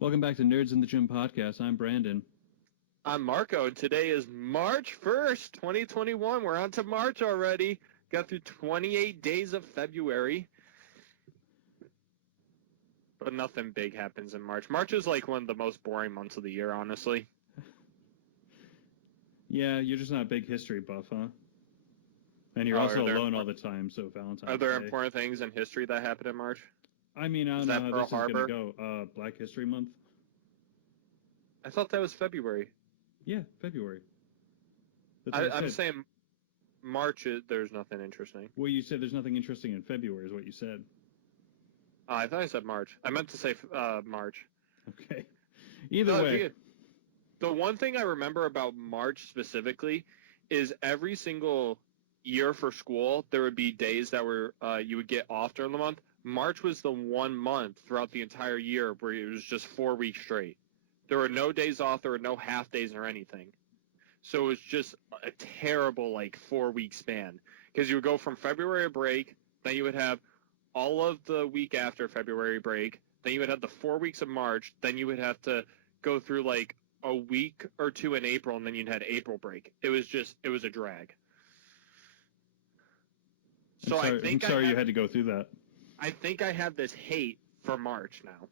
Welcome back to Nerds in the Gym podcast. I'm Brandon. I'm Marco, and today is March 1st, 2021. We're on to March already. Got through 28 days of February. But nothing big happens in March. March is like one of the most boring months of the year, honestly. Yeah, you're just not a big history buff, huh? And you're also alone all the time, so Valentine's Day. Are there important things in history that happened in March? I mean, I don't know how this is going to go. Black History Month? I thought that was February. Yeah, February. I'm saying March, there's nothing interesting. Well, you said there's nothing interesting in February is what you said. I thought I said March. I meant to say March. Okay. Either way. The one thing I remember about March specifically is every single year for school, there would be days that were you would get off during the month. March was the one month throughout the entire year where it was just 4 weeks straight. There were no days off. There were no half days or anything. So it was just a terrible, 4-week span. Because you would go from February break, then you would have all of the week after February break, then you would have the 4 weeks of March, then you would have to go through, a week or two in April, and then you'd had April break. It was a drag. So I'm sorry you had to go through that. I think I have this hate for March now.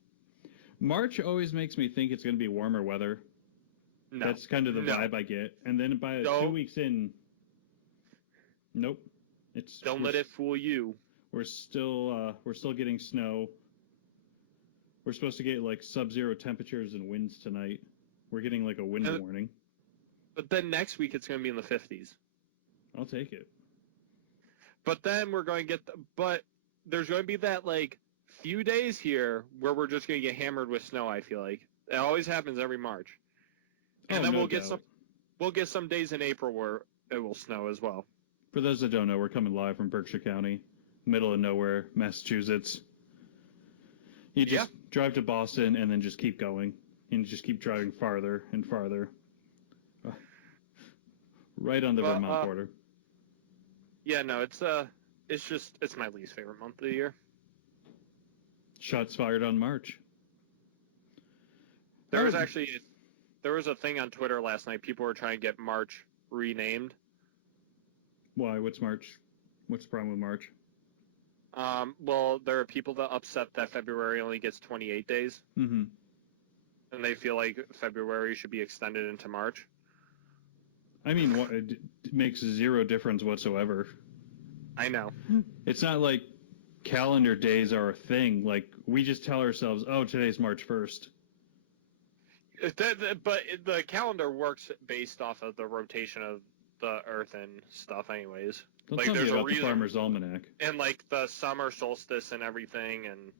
March always makes me think it's going to be warmer weather. No. That's kind of the vibe I get. And then by 2 weeks in, nope. Don't let it fool you. We're still getting snow. We're supposed to get sub-zero temperatures and winds tonight. We're getting a wind warning. But then next week it's going to be in the 50s. I'll take it. But then we're going to but there's going to be that few days here where we're just going to get hammered with snow, I feel like. It always happens every March. And then we'll get some days in April where it will snow as well. For those that don't know, we're coming live from Berkshire County, middle of nowhere, Massachusetts. You just drive to Boston and then just keep going. And just keep driving farther and farther. Right on the Vermont border. Yeah, no, it's my least favorite month of the year. Shots fired on March. There was a thing on Twitter last night. People were trying to get March renamed. Why? What's March? What's the problem with March? Well, there are people that upset that February only gets 28 days. Mm-hmm. And they feel like February should be extended into March. I mean, it makes zero difference whatsoever. I know. It's not like calendar days are a thing. We just tell ourselves, oh, today's March 1st. But the calendar works based off of the rotation of the Earth and stuff anyways. Don't tell me about the Farmer's Almanac. And, the summer solstice and everything, and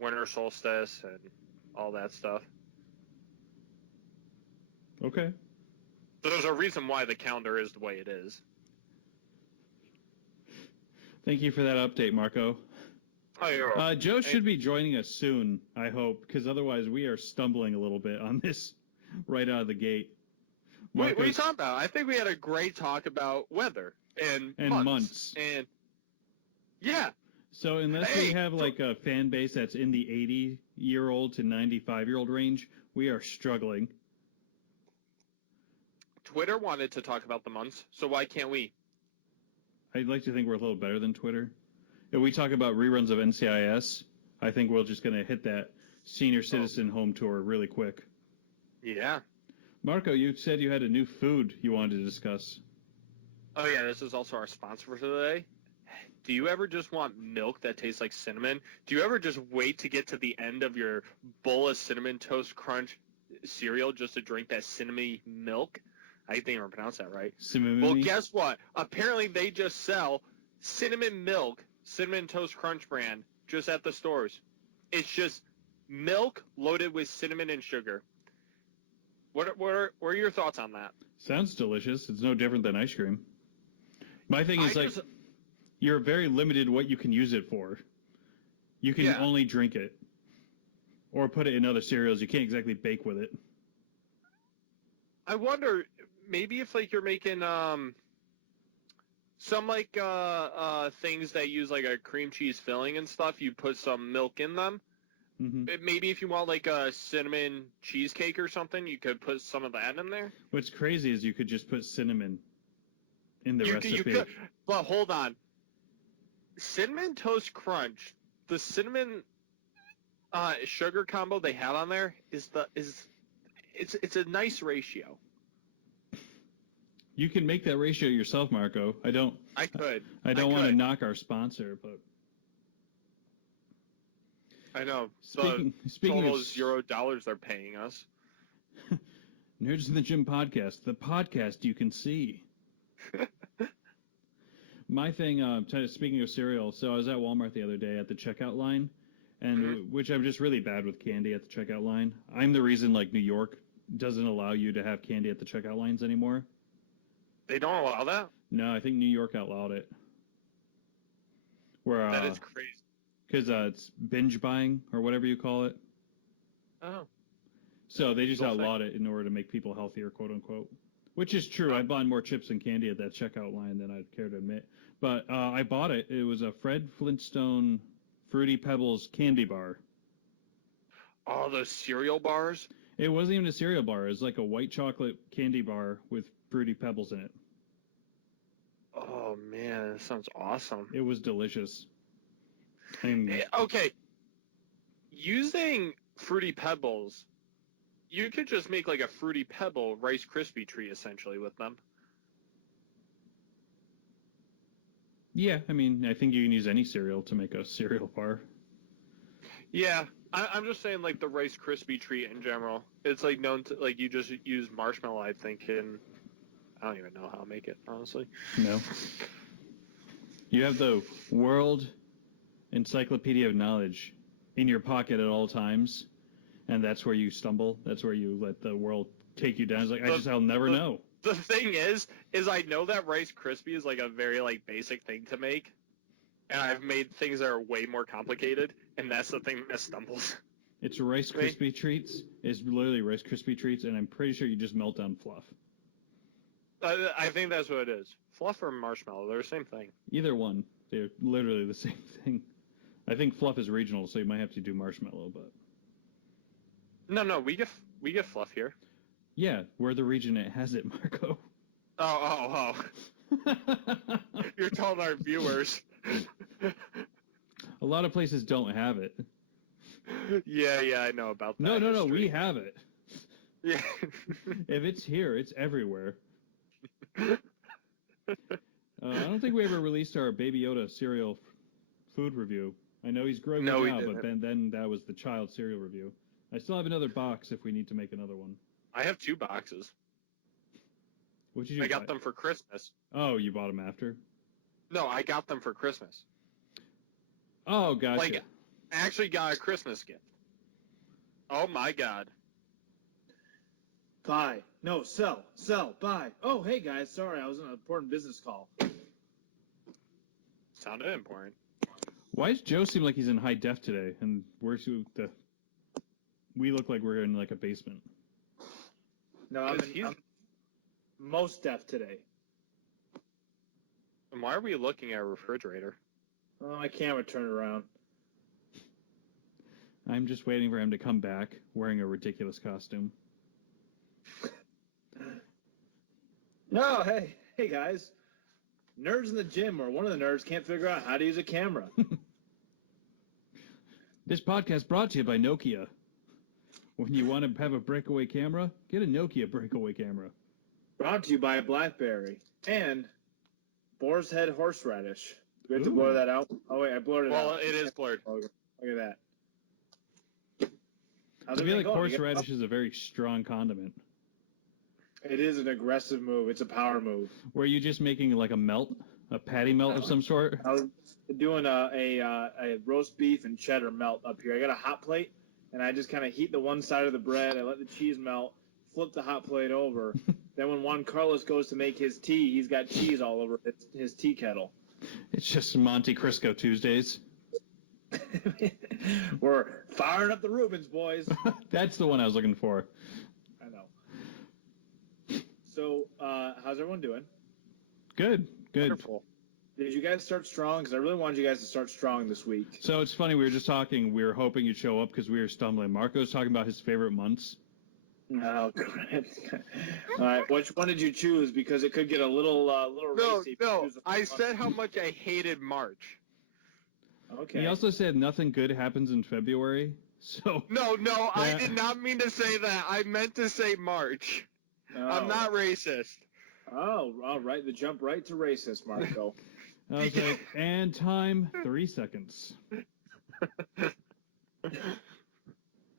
winter solstice and all that stuff. Okay. So there's a reason why the calendar is the way it is. Thank you for that update, Marco. Oh, you're welcome. Joe should be joining us soon, I hope, because otherwise we are stumbling a little bit on this right out of the gate. What are you talking about? I think we had a great talk about weather and months. And yeah. So unless we have a fan base that's in the 80-year-old to 95-year-old range, we are struggling. Twitter wanted to talk about the months, so why can't we? I'd like to think we're a little better than Twitter. If we talk about reruns of NCIS, I think we're just going to hit that senior citizen home tour really quick. Yeah. Marco, you said you had a new food you wanted to discuss. Oh, yeah, this is also our sponsor for today. Do you ever just want milk that tastes like cinnamon? Do you ever just wait to get to the end of your bowl of Cinnamon Toast Crunch cereal just to drink that cinnamony milk? I think I pronounce that right. Cinnamon. Well, guess what? Apparently they just sell cinnamon milk, Cinnamon Toast Crunch brand, just at the stores. It's just milk loaded with cinnamon and sugar. What are your thoughts on that? Sounds delicious. It's no different than ice cream. My thing is you're very limited what you can use it for. You can only drink it. Or put it in other cereals. You can't exactly bake with it. I wonder, maybe if you're making some things that use a cream cheese filling and stuff, you put some milk in them. Maybe if you want like a cinnamon cheesecake or something, you could put some of that in there. What's crazy is you could just put cinnamon in the recipe. You could, but hold on. Cinnamon Toast Crunch, the cinnamon sugar combo they have on there it's a nice ratio. You can make that ratio yourself, Marco. I don't want to knock our sponsor, but I know. Speaking total of $0 they're paying us. Nerds in the Gym podcast, the podcast you can see. My thing, speaking of cereal, so I was at Walmart the other day at the checkout line, and which I'm just really bad with candy at the checkout line. I'm the reason like New York doesn't allow you to have candy at the checkout lines anymore. They don't allow that? No, I think New York outlawed it. Where that is crazy. Because it's binge buying or whatever you call it. Oh. So they just outlawed it in order to make people healthier, quote unquote. Which is true. I bought more chips and candy at that checkout line than I'd care to admit. But I bought it. It was a Fred Flintstone Fruity Pebbles candy bar. Oh, those cereal bars? It wasn't even a cereal bar. It was like a white chocolate candy bar with Fruity Pebbles in it. Oh, man. That sounds awesome. It was delicious. Okay. Using Fruity Pebbles, you could just make like a Fruity Pebble Rice Krispie treat essentially with them. Yeah, I mean, I think you can use any cereal to make a cereal bar. Yeah, I'm just saying like the Rice Krispie treat in general. It's like known to like you just use marshmallow, I think, and I don't even know how to make it, honestly. No. You have the World Encyclopedia of Knowledge in your pocket at all times, and that's where you stumble. That's where you let the world take you down. It's like, I'll never know. The thing is I know that Rice Krispie is like a very like basic thing to make, and I've made things that are way more complicated, and that's the thing that stumbles. It's Rice Krispie treats. It's literally Rice Krispie treats, and I'm pretty sure you just melt down fluff. I think that's what it is. Fluff or marshmallow, they're the same thing. Either one. They're literally the same thing. I think fluff is regional, so you might have to do marshmallow, but... No, we get fluff here. Yeah, we're the region that has it, Marco. Oh. You're telling our viewers. A lot of places don't have it. Yeah, I know about that. No, we have it. Yeah. If it's here, it's everywhere. I don't think we ever released our Baby Yoda cereal food review. I know he's growing now, but then that was the child cereal review. I still have another box if we need to make another one. I have 2 boxes. What did you? I got them for Christmas. Oh, you bought them after? No, I got them for Christmas. Oh, gotcha. Like, I actually got a Christmas gift. Oh my God. Buy. No, sell, buy. Oh, hey guys, sorry, I was on an important business call. Sounded important. Why does Joe seem like he's in high def today? And we look like we're in like a basement. No, I'm most deaf today. And why are we looking at a refrigerator? Oh, my camera turned around. I'm just waiting for him to come back wearing a ridiculous costume. No, hey guys. Nerds in the gym, or one of the nerds can't figure out how to use a camera. This podcast brought to you by Nokia. When you want to have a breakaway camera, get a Nokia breakaway camera. Brought to you by BlackBerry and Boar's Head horseradish. Do we have to blur that out? Oh wait, I blurred it out. Well, it is blurred. Oh, look at that. I feel like horseradish is a very strong condiment. It is an aggressive move. It's a power move. Were you just making like a patty melt of some sort? I was doing a roast beef and cheddar melt up here. I got a hot plate, and I just kind of heat the one side of the bread. I let the cheese melt, flip the hot plate over. Then when Juan Carlos goes to make his tea, he's got cheese all over his tea kettle. It's just Monte Cristo Tuesdays. We're firing up the Rubens, boys. That's the one I was looking for. I know. So, how's everyone doing? Good. Wonderful. Did you guys start strong? Because I really wanted you guys to start strong this week. So it's funny. We were just talking. We were hoping you'd show up because we were stumbling. Marco's talking about his favorite months. Oh, great. All right. Which one did you choose? Because it could get a little racy. No. I said how much I hated March. Okay. He also said nothing good happens in February. So No, I did not mean to say that. I meant to say March. Oh. I'm not racist. Oh, all right. The jump right to racist, Marco. I was like, and time 3 seconds.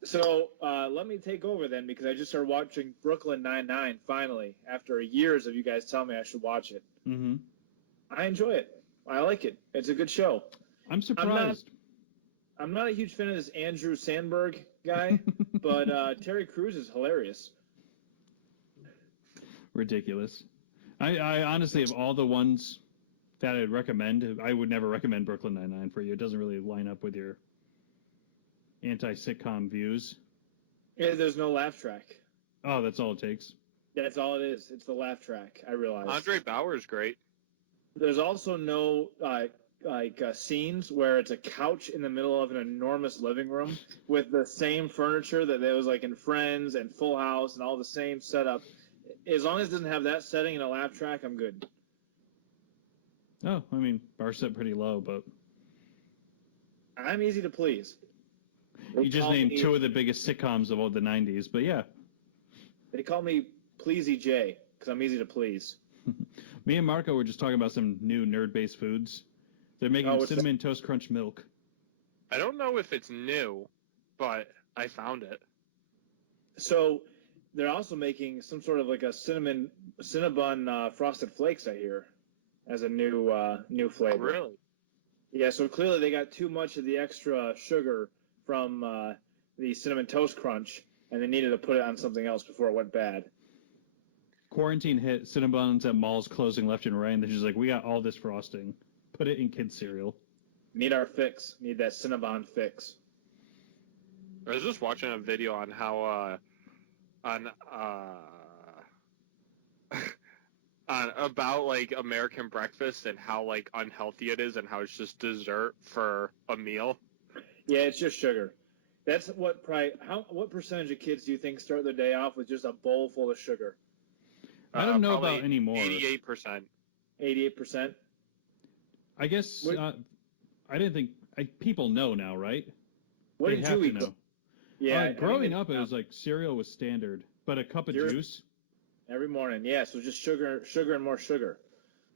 So let me take over then, because I just started watching Brooklyn Nine-Nine finally after years of you guys telling me I should watch it. Mm-hmm. I enjoy it. I like it. It's a good show. I'm surprised. I'm not a huge fan of this Andrew Sandberg guy, but Terry Crews is hilarious. Ridiculous. I honestly, of all the ones that I'd recommend, I would never recommend Brooklyn Nine-Nine for you. It doesn't really line up with your anti-sitcom views. Yeah, there's no laugh track. Oh, that's all it takes. That's all it is. It's the laugh track. I realize. Andre Bauer's great. There's also no scenes where it's a couch in the middle of an enormous living room with the same furniture that there was like in Friends and Full House and all the same setup. As long as it doesn't have that setting and a laugh track, I'm good. Oh, I mean, bar set pretty low, but I'm easy to please. you just named two of the biggest sitcoms of all the 90s, but yeah. They call me Pleasy J because I'm easy to please. Me and Marco were just talking about some new nerd-based foods. They're making Cinnamon Toast Crunch milk. I don't know if it's new, but I found it. So they're also making some sort of like a Cinnabon Frosted Flakes, I hear, as a new flavor. Oh, really? Yeah, so clearly they got too much of the extra sugar from the Cinnamon Toast Crunch, and they needed to put it on something else before it went bad. Quarantine hit, Cinnabons at malls closing left and right, and they're just like, we got all this frosting. Put it in kids' cereal. Need our fix. Need that Cinnabon fix. I was just watching a video on how about like American breakfast and how like unhealthy it is and how it's just dessert for a meal. Yeah, it's just sugar. That's what what percentage of kids do you think start their day off with just a bowl full of sugar? I don't know about anymore. 88%. 88%? I guess I didn't think people know now, right? What they did have you eat? to know. Yeah, growing up, it was like cereal was standard, but a cup of juice every morning. Yeah, so just sugar, and more sugar,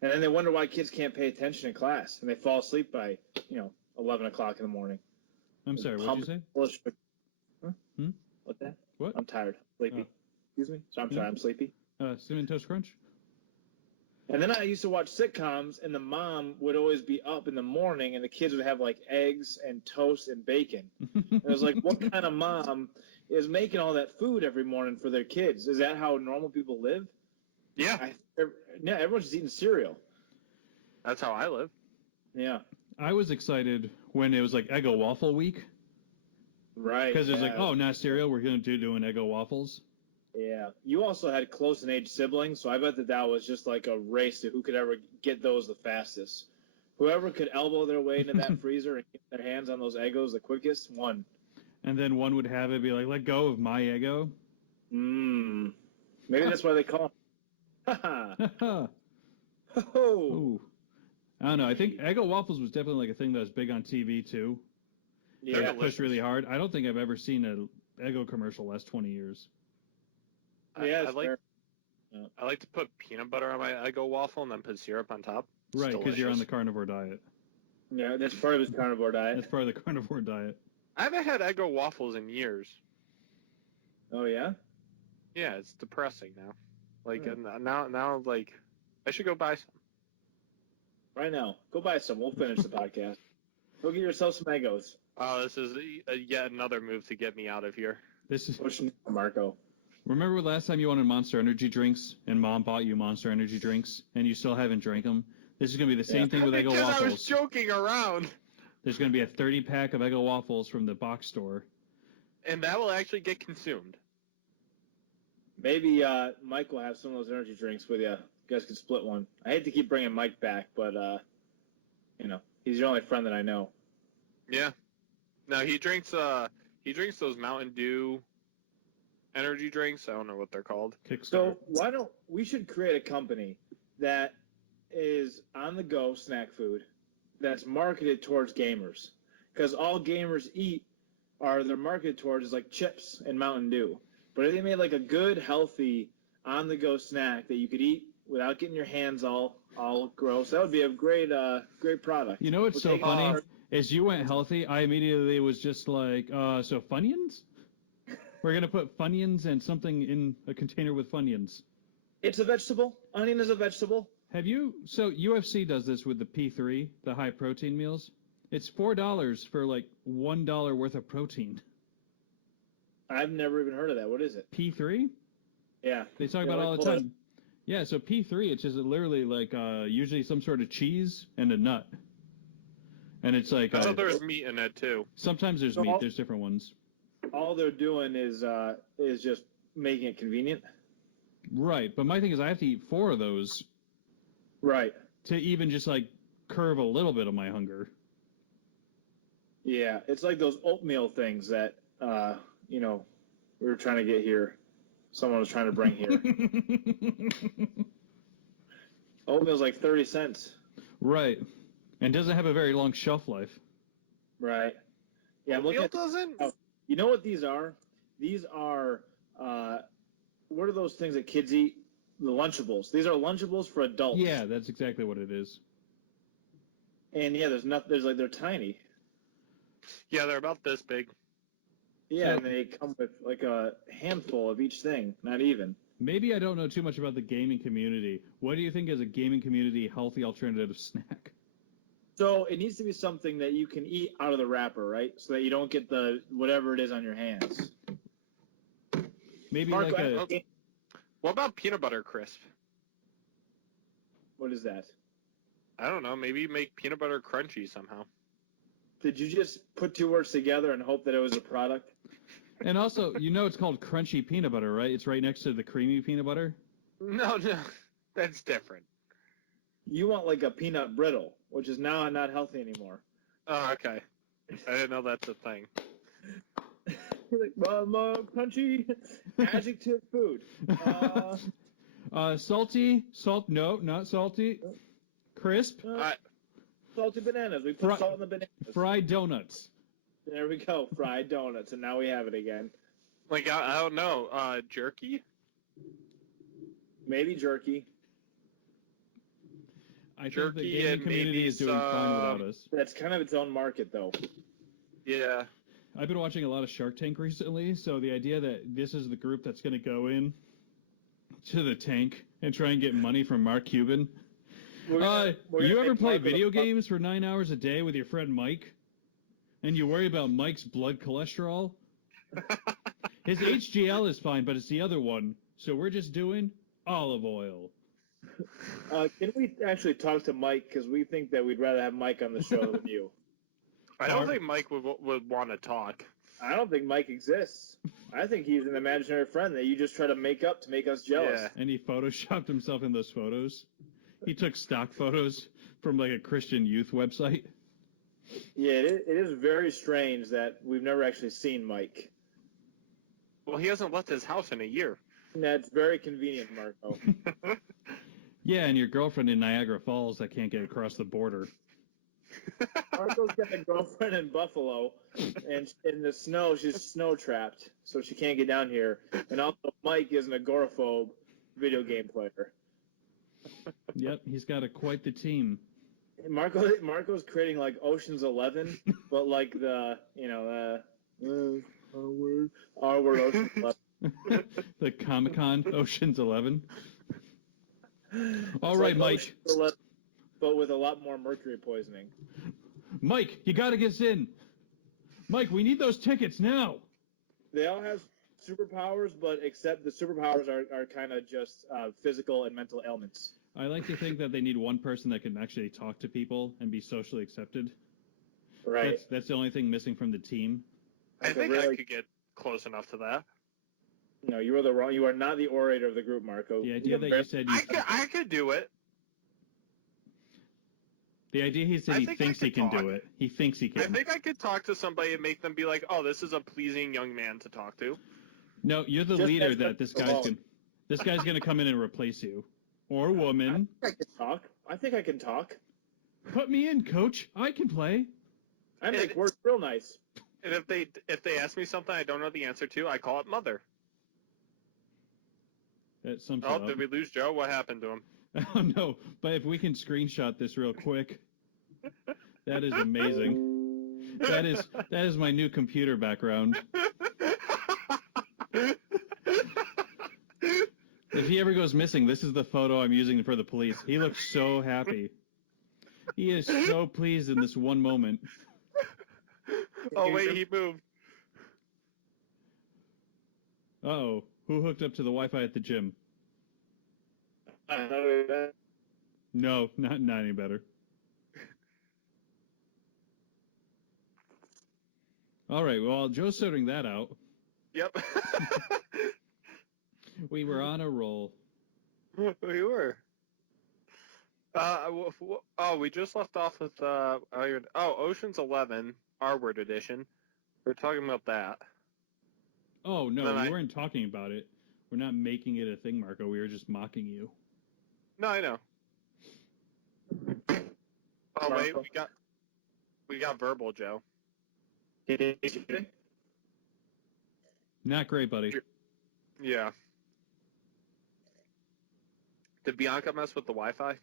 and then they wonder why kids can't pay attention in class and they fall asleep by 11 o'clock in the morning. I'm sorry, what did you say? Huh? What's that? What? I'm tired. Sleepy. Excuse me? So I'm sorry, I'm sleepy. Cinnamon Toast Crunch? And then I used to watch sitcoms, and the mom would always be up in the morning, and the kids would have like eggs and toast and bacon. And it was like, what kind of mom is making all that food every morning for their kids? Is that how normal people live? Yeah. Everyone's just eating cereal. That's how I live. Yeah. I was excited when it was like Eggo Waffle Week. Right. Because it was like, oh, not cereal, we're going to doing Eggo Waffles. Yeah. You also had close in age siblings, so I bet that was just like a race to who could ever get those the fastest. Whoever could elbow their way into that freezer and get their hands on those Eggos the quickest won. And then one would have it be like, let go of my Eggo. Maybe that's why they call them. Ha Ooh. I don't know. I think Eggo Waffles was definitely like a thing that was big on TV too. Yeah. They pushed really hard. I don't think I've ever seen an Eggo commercial last 20 years. Yeah, I like to put peanut butter on my Eggo waffle and then put syrup on top. It's right, because you're on the carnivore diet. Yeah, that's part of his carnivore diet. That's part of the carnivore diet. I haven't had Eggo waffles in years. Oh yeah? Yeah, it's depressing now. Like now, like I should go buy some. Right now, go buy some. We'll finish the podcast. Go get yourself some Eggos. Oh, this is yet another move to get me out of here. This is pushing Marco. Remember last time you wanted Monster Energy drinks and Mom bought you Monster Energy drinks and you still haven't drank them? This is going to be the same thing with Eggo Waffles. Waffles. I was joking around. There's going to be a 30-pack of Eggo Waffles from the box store. And that will actually get consumed. Maybe Mike will have some of those energy drinks with you. You guys can split one. I hate to keep bringing Mike back, but he's the only friend that I know. Yeah. No, he drinks those Mountain Dew energy drinks. I don't know what they're called. So we should create a company that is on the go snack food that's marketed towards gamers, because all gamers eat they're marketed towards is like chips and Mountain Dew. But if they made like a good, healthy, on the go snack that you could eat without getting your hands all gross, that would be a great product. You know what's so funny? As you went healthy, I immediately was just like, so Funyuns? We're going to put Funyuns and something in a container with Funyuns. It's a vegetable. Onion is a vegetable. So UFC does this with the P3, the high protein meals. It's $4 for like $1 worth of protein. I've never even heard of that. What is it? P3? Yeah. They talk about it all the time. Yeah, so P3, it's just literally like usually some sort of cheese and a nut. And it's like... I thought there was meat in it, too. Sometimes there's meat. There's different ones. All they're doing is just making it convenient. Right, but my thing is I have to eat 4 of those. Right. To even just like curb a little bit of my hunger. Yeah, it's like those oatmeal things that, we were trying to get here. Someone was trying to bring here. Oatmeal's like 30 cents. Right. And doesn't have a very long shelf life. Right. Yeah, Oatmeal doesn't? You know what these are? These are, what are those things that kids eat? The Lunchables. These are Lunchables for adults. Yeah, that's exactly what it is. And yeah, they're tiny. Yeah, they're about this big. Yeah, and they come with like a handful of each thing, not even. Maybe I don't know too much about the gaming community. What do you think is a gaming community healthy alternative snack? So it needs to be something that you can eat out of the wrapper, right? So that you don't get the whatever it is on your hands. Maybe Mark, like what about peanut butter crisp? What is that? I don't know. Maybe make peanut butter crunchy somehow. Did you just put 2 words together and hope that it was a product? And also, it's called crunchy peanut butter, right? It's right next to the creamy peanut butter. No, that's different. You want like a peanut brittle, which is now not healthy anymore. Oh, okay. I didn't know that's a thing. Like, crunchy adjective food. Salty, no, not salty. Crisp. Salty bananas. We put salt in the bananas. Fried donuts. There we go, fried donuts, and now we have it again. Like, I don't know, jerky? Maybe jerky. I think the gaming community is doing fine without us. That's kind of its own market, though. Yeah. I've been watching a lot of Shark Tank recently, so the idea that this is the group that's going to go in to the tank and try and get money from Mark Cuban. You ever play video games for 9 hours a day with your friend Mike? And you worry about Mike's blood cholesterol? His HGL is fine, but it's the other one. So we're just doing olive oil. Can we actually talk to Mike? Because we think that we'd rather have Mike on the show than you. I don't think Mike would want to talk. I don't think Mike exists. I think he's an imaginary friend that you just try to make up to make us jealous. Yeah. And he photoshopped himself in those photos. He took stock photos from like a Christian youth website. Yeah, it is very strange that we've never actually seen Mike. Well, he hasn't left his house in a year. That's very convenient, Marco. Yeah, and your girlfriend in Niagara Falls that can't get across the border. Marco's got a girlfriend in Buffalo, and in the snow, she's snow trapped, so she can't get down here. And also, Mike is an agoraphobe video game player. Yep, he's got quite the team. Marco's creating like Ocean's 11, but like the our word Ocean's 11. The Comic-Con Ocean's 11. All It's right, like Mike. 11, but with a lot more mercury poisoning. Mike, you got to get us in. Mike, we need those tickets now. They all have superpowers, but except the superpowers are kind of just physical and mental ailments. I like to think that they need one person that can actually talk to people and be socially accepted. Right. That's the only thing missing from the team. I think I could get close enough to that. No, you are not the orator of the group, Marco. The idea that you said I could do it. The idea he said I he think thinks I he could can talk. do it. He thinks he can. I think I could talk to somebody and make them be like, "Oh, this is a pleasing young man to talk to." No, you're the Just leader as that this guy's alone. going this guy's going to come in and replace you. Or woman. I can talk. I think I can talk. Put me in, coach. I can play. I make work real nice. And if they ask me something I don't know the answer to, I call it mother. That sums it Oh, up. did we lose Joe? What happened to him? Oh no, but if we can screenshot this real quick. That is amazing. That is my new computer background. If he ever goes missing, this is the photo I'm using for the police. He looks so happy. He is so pleased in this one moment. Oh wait, he moved. Uh-oh. Who hooked up to the Wi-Fi at the gym? No, not any better. All right, well, Joe's sorting that out. Yep. We were on a roll. We were. We just left off with Ocean's 11, R-Word edition. We're talking about that. Oh, no, we weren't talking about it. We're not making it a thing, Marco. We were just mocking you. No, I know. Oh wait, we got verbal, Joe. Not great, buddy. Yeah. Did Bianca mess with the Wi-Fi?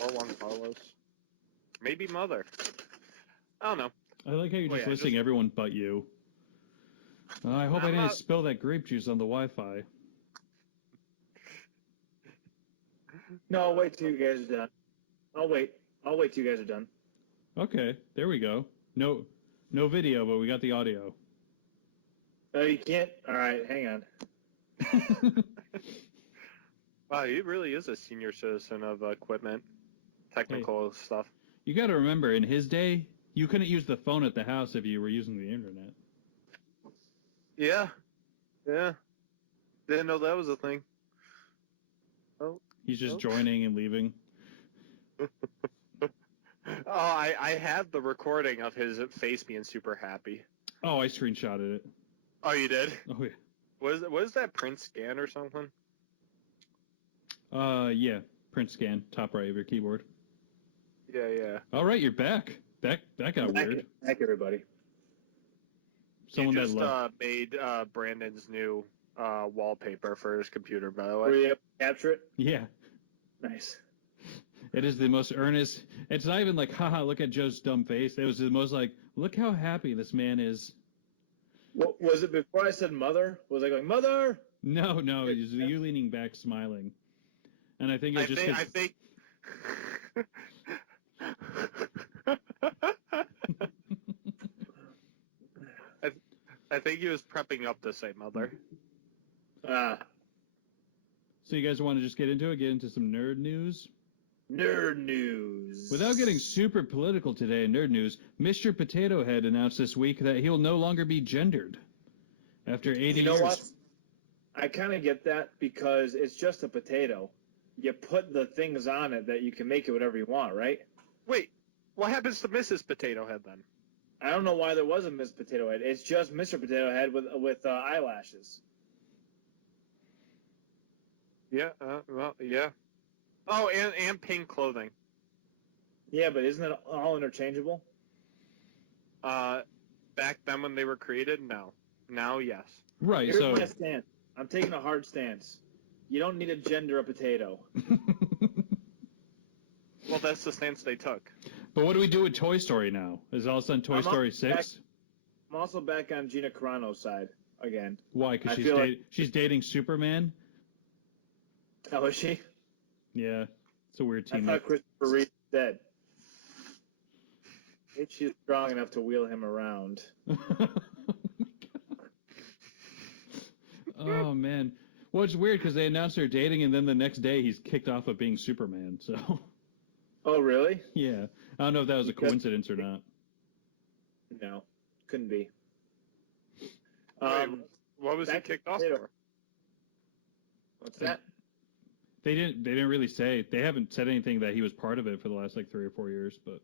Or Juan Carlos? Maybe Mother. I don't know. I like how you're just listing everyone but you. I hope I didn't spill that grape juice on the Wi-Fi. No, I'll wait till you guys are done. I'll wait till you guys are done. Okay, there we go. No video, but we got the audio. Oh, you can't? All right, hang on. Wow, he really is a senior citizen of equipment, technical stuff. You got to remember, in his day, you couldn't use the phone at the house if you were using the internet. Yeah. Didn't know that was a thing. Oh. He's just joining and leaving. I have the recording of his face being super happy. Oh, I screenshotted it. Oh, you did? Oh, yeah. Was that print scan or something? Yeah. Print scan, top right of your keyboard. Yeah. All right, you're back. That got weird. Back, everybody. Someone you just that left. Made Brandon's new wallpaper for his computer, by the way. Were you able to capture it? Yeah. Nice. It is the most earnest. It's not even like, haha, look at Joe's dumb face. It was the most like, look how happy this man is. What was it before I said mother? Was I going, mother? No, it was you leaning back smiling. And I think it just... I think... I think he was prepping up to say mother. So you guys want to just get into it? Get into some nerd news? Nerd news. Without getting super political today in nerd news, Mr. Potato Head announced this week that he'll no longer be gendered. After 80 years. You know what? I kind of get that because it's just a potato. You put the things on it that you can make it whatever you want, right? Wait, what happens to Mrs. Potato Head then? I don't know why there was a Miss Potato Head. It's just Mr. Potato Head with eyelashes. Yeah, yeah. Oh, and pink clothing. Yeah, but isn't it all interchangeable? Back then when they were created, no. Now, yes. Right, Here's my stance. I'm taking a hard stance. You don't need to gender a potato. Well, that's the stance they took. But what do we do with Toy Story now? Is all of a sudden Toy Story 6? I'm also back on Gina Carano's side again. Why? Because she's dating Superman? Oh, is she? Yeah. It's a weird team. I thought Christopher Reeve dead. She's strong enough to wheel him around. Oh, man. Well, it's weird because they announced they're dating, and then the next day he's kicked off of being Superman, so... Oh, really? Yeah. I don't know if that was a coincidence or not. No. Couldn't be. Wait, what was he kicked off for? What's that? They didn't really say. They haven't said anything that he was part of it for the last like 3 or 4 years, but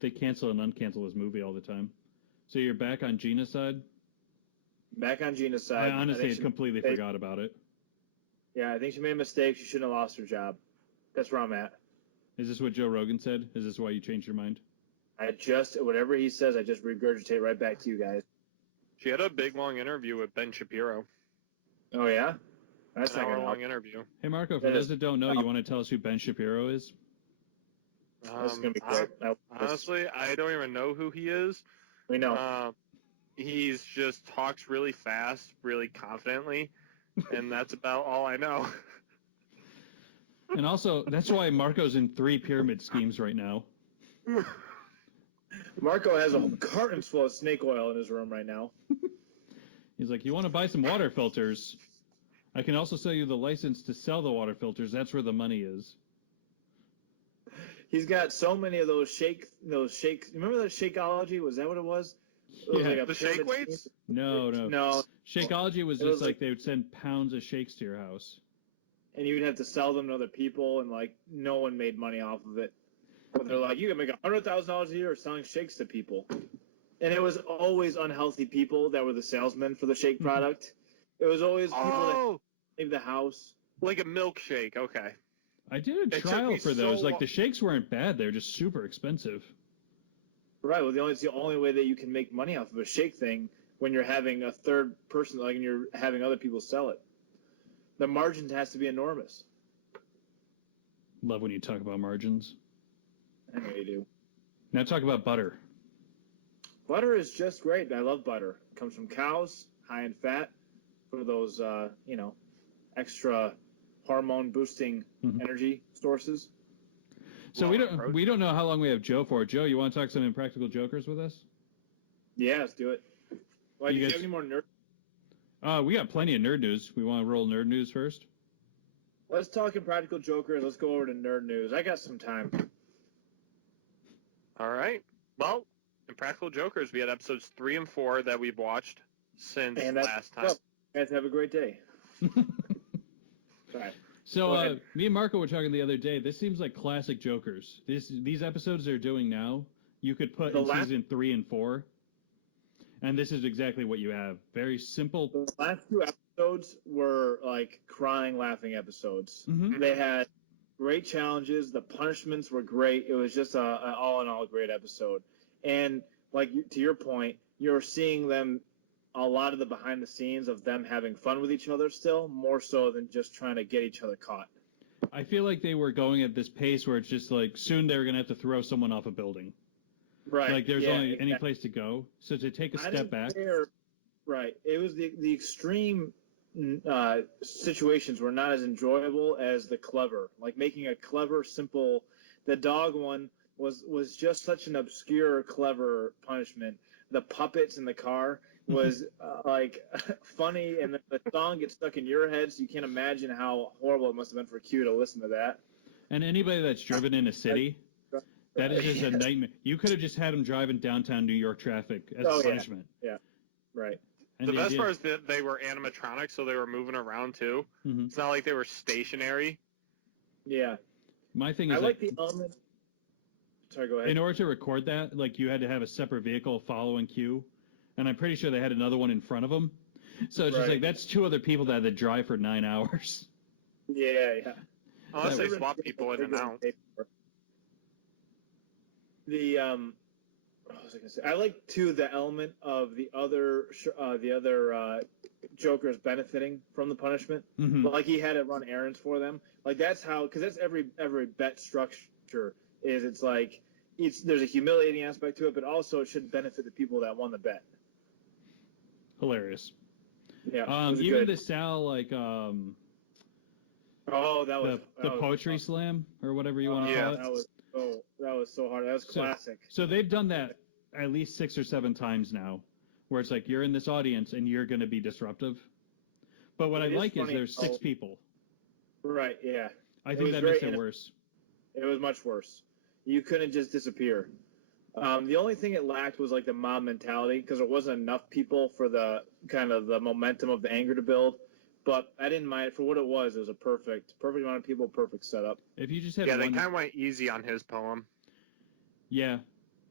they cancel and uncancel his movie all the time. So you're back on Gina's side? Back on Gina's side. I honestly completely forgot about it. Yeah, I think she made a mistake. She shouldn't have lost her job. That's where I'm at. Is this what Joe Rogan said? Is this why you changed your mind? Whatever he says, I just regurgitate right back to you guys. She had a big, long interview with Ben Shapiro. Oh, yeah? That's an not hour-long interview. Hey, Marco, for those that don't know, you want to tell us who Ben Shapiro is? This is going to be great. Honestly, I don't even know who he is. We know. He's just talks really fast, really confidently, and that's about all I know. And also, that's why Marco's in 3 pyramid schemes right now. Marco has a carton full of snake oil in his room right now. He's like, you want to buy some water filters? I can also sell you the license to sell the water filters. That's where the money is. He's got so many of those shakes. Remember that Shakeology? Was that what it was? It was Yeah. like The shake weights? No. Shakeology was just like they would send pounds of shakes to your house. And you would have to sell them to other people, and like no one made money off of it. But they're like, you can make $100,000 a year selling shakes to people. And it was always unhealthy people that were the salesmen for the shake product. It was always people that leave the house. Like a milkshake, okay. I did a trial for those. Like the shakes weren't bad; they were just super expensive. Right. Well, it's the only way that you can make money off of a shake thing when you're having a third person, like, and you're having other people sell it. The margin has to be enormous. Love when you talk about margins. I know you do. Now talk about butter. Butter is just great. I love butter. It comes from cows, high in fat, for those, extra hormone boosting energy sources. So we don't know how long we have Joe for. Joe, you want to talk some Impractical Jokers with us? Yeah, let's do it. Why, do you have any more nerd? We got plenty of nerd news. We want to roll nerd news first? Let's talk Impractical Jokers. Let's go over to nerd news. I got some time. All right. Well, Impractical Jokers, we had episodes 3 and 4 that we've watched since last time. Guys, have a great day. Right. So me and Marco were talking the other day. This seems like classic Jokers. These episodes they're doing now, you could put in season 3 and 4. And this is exactly what you have. Very simple. The last 2 episodes were like crying, laughing episodes. Mm-hmm. They had great challenges. The punishments were great. It was just an all-in-all great episode. And like to your point, you're seeing them, a lot of the behind the scenes of them having fun with each other still, more so than just trying to get each other caught. I feel like they were going at this pace where it's just like soon they were going to have to throw someone off a building. Right. Like there's only any place to go. So to take a step back. Right. It was the extreme situations were not as enjoyable as the clever. Like making a clever, simple. The dog one was just such an obscure, clever punishment. The puppets in the car was funny, and the song gets stuck in your head, so you can't imagine how horrible it must have been for Q to listen to that. And anybody that's driven in a city, that is just a nightmare. You could have just had them driving downtown New York traffic as punishment. Yeah, right. And the best part is that they were animatronic, so they were moving around too. Mm-hmm. It's not like they were stationary. Yeah. My thing is, I like the element. Sorry, go ahead. In order to record that, like you had to have a separate vehicle following Q, and I'm pretty sure they had another one in front of them. So it's just like that's 2 other people that had to drive for 9 hours. Yeah. Unless they swap people in and out. What was I gonna say? I like too the element of the other Jokers benefiting from the punishment. Mm-hmm. But like he had to run errands for them. Like that's how, because that's every bet structure is. It's like there's a humiliating aspect to it, but also it should benefit the people that won the bet. Hilarious. Yeah. Even good. the Sal that was the poetry slam or whatever you want to call it. That was so hard. That was classic. So they've done that at least 6 or 7 times now, where it's like you're in this audience and you're going to be disruptive. But what I like is there's 6 people. Right. Yeah. I think that makes it worse. It was much worse. You couldn't just disappear. The only thing it lacked was like the mob mentality, because there wasn't enough people for the kind of the momentum of the anger to build. but I didn't mind it for what it was. It was a perfect amount of people, perfect setup. If you just had Yeah, they one, kind of went easy on his poem. yeah,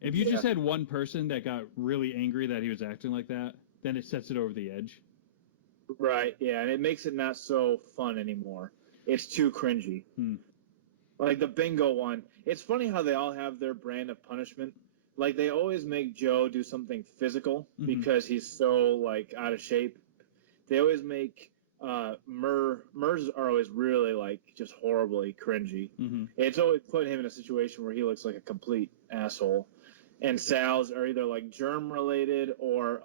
if you just had one person that got really angry that he was acting like that, then it sets it over the edge. Right. Yeah, and it makes it not so fun anymore. It's too cringy. Like the bingo one. It's funny how they all have their brand of punishment. Like they always make Joe do something physical because he's so like out of shape. They always make Murs are always really like just horribly cringy. It's always put him in a situation where he looks like a complete asshole. And Sal's are either like germ related or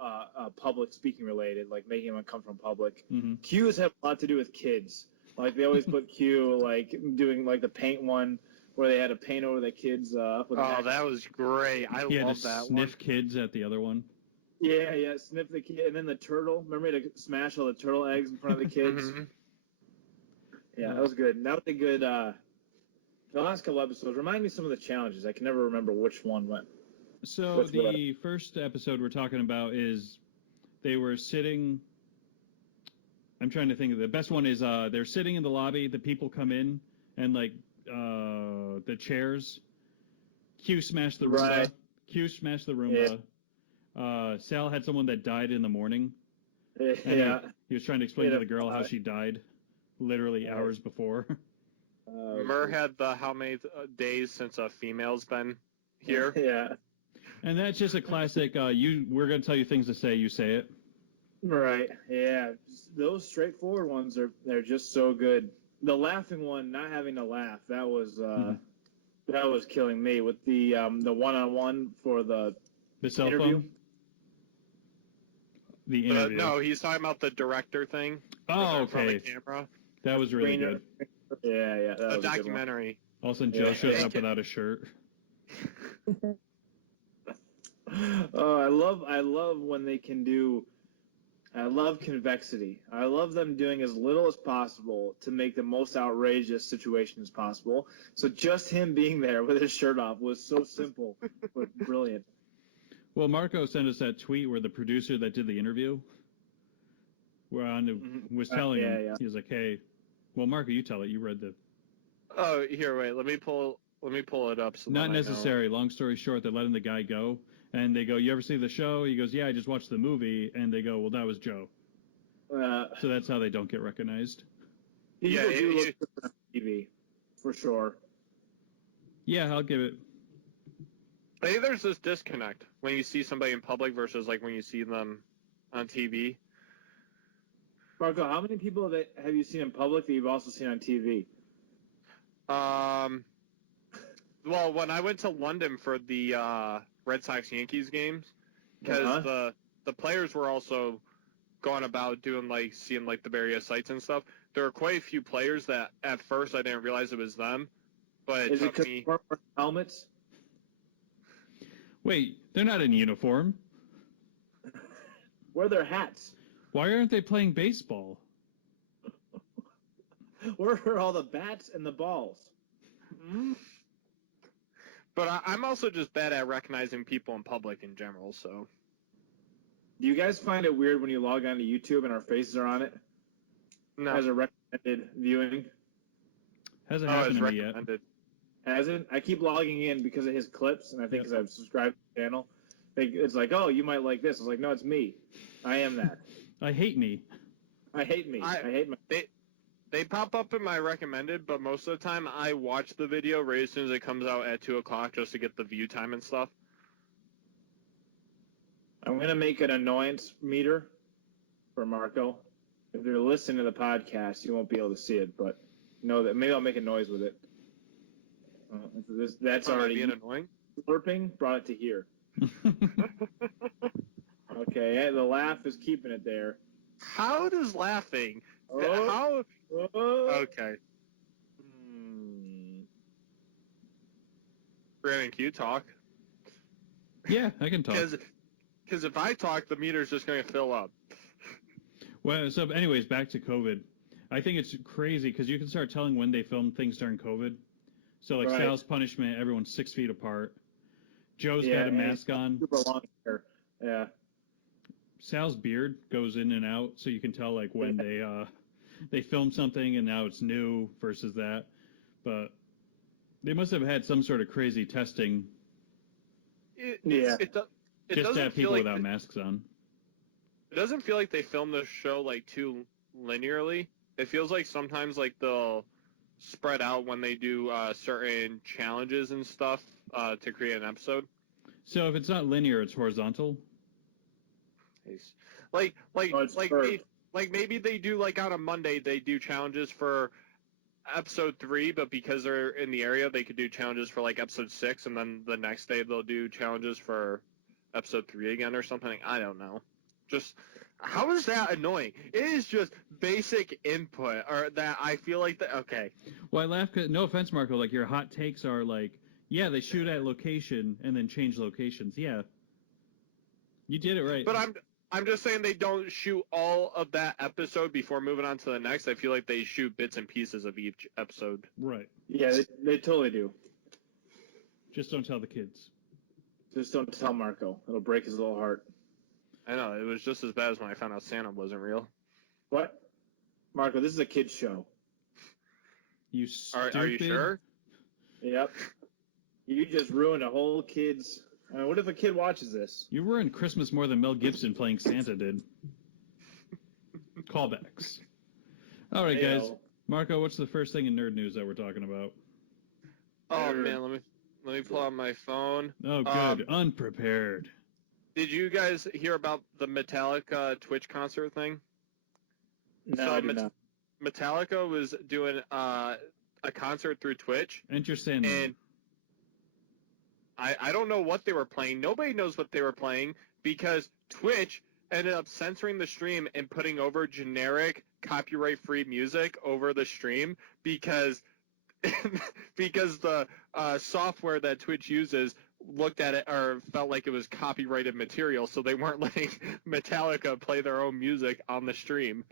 public speaking related, like making him uncomfortable in public. Q's have a lot to do with kids. Like they always put Q like doing like the paint one where they had to paint over the kids up with that was great. I love that one. Sniff kids at the other one. Yeah, sniff the kid, and then the turtle. Remember to smash all the turtle eggs in front of the kids? Yeah, that was good. That was a good. The last couple episodes remind me of some of the challenges. I can never remember which one went. So the first episode we're talking about is they were sitting. I'm trying to think of the best one is they're sitting in the lobby. The people come in and like the chairs. Q smashed the Roomba. Right. Q smashed the Roomba. Yeah. Sal had someone that died in the morning. Yeah. He was trying to explain to the girl how she died literally hours before. Mur had the how many days since a female's been here. Yeah. And that's just a classic. We're going to tell you things to say. You say it. Right. Yeah. Those straightforward ones they're just so good. The laughing one, not having to laugh, that was killing me with the one-on-one for the cell interview. phone. The interview. No, he's talking about the director thing. Oh, okay. From the camera. That was really good. Yeah. That was documentary. All of a sudden, Joe shows up without a shirt. Oh, I love when they can do. I love convexity. I love them doing as little as possible to make the most outrageous situation as possible. So just him being there with his shirt off was so simple, but brilliant. Well, Marco sent us that tweet where the producer that did the interview was telling him, he was like, hey, well, Marco, you tell it. You read the... Oh, here, wait. Let me pull it up. So Not necessary. Long story short, they're letting the guy go. And they go, you ever see the show? He goes, yeah, I just watched the movie. And they go, well, that was Joe. So that's how they don't get recognized. People do look different on TV, for sure. Yeah, I'll give it. I think there's this disconnect when you see somebody in public versus like when you see them on TV. Marco, how many people have you seen in public that you've also seen on TV? Well, when I went to London for the Red Sox-Yankees games, because the players were also going about doing seeing the various sites and stuff. There were quite a few players that at first I didn't realize it was them, but it took me. Weren't wearing helmets? Wait, they're not in uniform. Where are their hats? Why aren't they playing baseball? Where are all the bats and the balls? But I'm also just bad at recognizing people in public in general, so. Do you guys find it weird when you log on to YouTube and our faces are on it? No. As a recommended viewing? Hasn't happened to me yet. Hasn't? I keep logging in because of his clips, and I think because I've subscribed to the channel. It's like, oh, you might like this. I was like, no, it's me. I am that. I hate me. I hate me. I hate my... They pop up in my recommended, but most of the time I watch the video right as soon as it comes out at 2 o'clock just to get the view time and stuff. I'm going to make an annoyance meter for Marco. If you're listening to the podcast, you won't be able to see it, but know that maybe I'll make a noise with it. That's already being annoying. Slurping brought it to here. Okay, the laugh is keeping it there. How does laughing? Okay. Brandon, can you talk? Yeah, I can talk. Because if I talk, the meter's just going to fill up. Well, so anyways, back to COVID. I think it's crazy because you can start telling when they filmed things during COVID. So like Sal's punishment, everyone's 6 feet apart. Joe's got a mask on. Super long hair. Yeah. Sal's beard goes in and out, so you can tell like when they they filmed something and now it's new versus that. But they must have had some sort of crazy testing It just to doesn't have feel people like without masks on. it doesn't feel like they filmed the show like too linearly. It feels like sometimes like they'll spread out when they do certain challenges and stuff to create an episode. So if it's not linear, it's horizontal. Like curved. maybe they do like on a Monday they do challenges for episode 3, but because they're in the area they could do challenges for like episode 6, and then the next day they'll do challenges for episode 3 again or something. I don't know. Just how is that annoying? It is just basic input, or that I feel like that. Okay. Well, I laugh 'cause, no offense, Marco, like your hot takes are like, yeah, they shoot at location and then change locations. Yeah. You did it right. But I'm just saying they don't shoot all of that episode before moving on to the next. I feel like they shoot bits and pieces of each episode. Right. Yeah, they totally do. Just don't tell the kids. Just don't tell Marco. It'll break his little heart. I know, it was just as bad as when I found out Santa wasn't real. What? Marco, this is a kid's show. You stupid. Are you sure? Yep. You just ruined a whole kid's... I mean, what if a kid watches this? You ruined Christmas more than Mel Gibson playing Santa did. Callbacks. All right, guys. Ayo. Marco, what's the first thing in nerd news that we're talking about? Oh man, let me pull out my phone. Oh, good. Unprepared. Did you guys hear about the Metallica Twitch concert thing? No, So I did not. Metallica was doing a concert through Twitch, Enter Sandman. and I don't know what they were playing. Nobody knows what they were playing because Twitch ended up censoring the stream and putting over generic copyright-free music over the stream because the software that Twitch uses looked at it or felt like it was copyrighted material, so they weren't letting Metallica play their own music on the stream.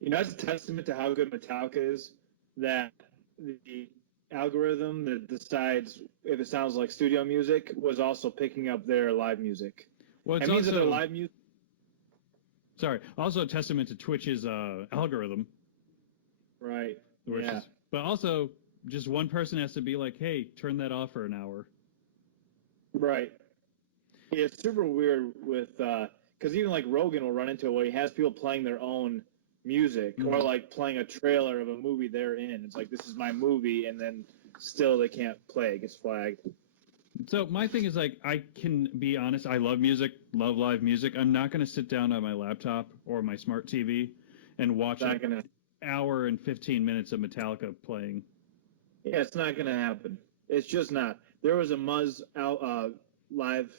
You know, it's a testament to how good Metallica is that the algorithm that decides if it sounds like studio music was also picking up their live music. Well, it's It means that also their live music... sorry. Also a testament to Twitch's algorithm. Right. Which Yeah. is, but also, just one person has to be like, hey, turn that off for an hour. Right. Yeah, it's super weird with... Because even like Rogan will run into it where he has people playing their own music or like playing a trailer of a movie they're in. It's like, this is my movie, and then still they can't play. It gets flagged. So my thing is like, I can be honest. I love music, love live music. I'm not going to sit down on my laptop or my smart TV and watch like an hour and 15 minutes of Metallica playing. Yeah, it's not going to happen. It's just not. There was a Muzz live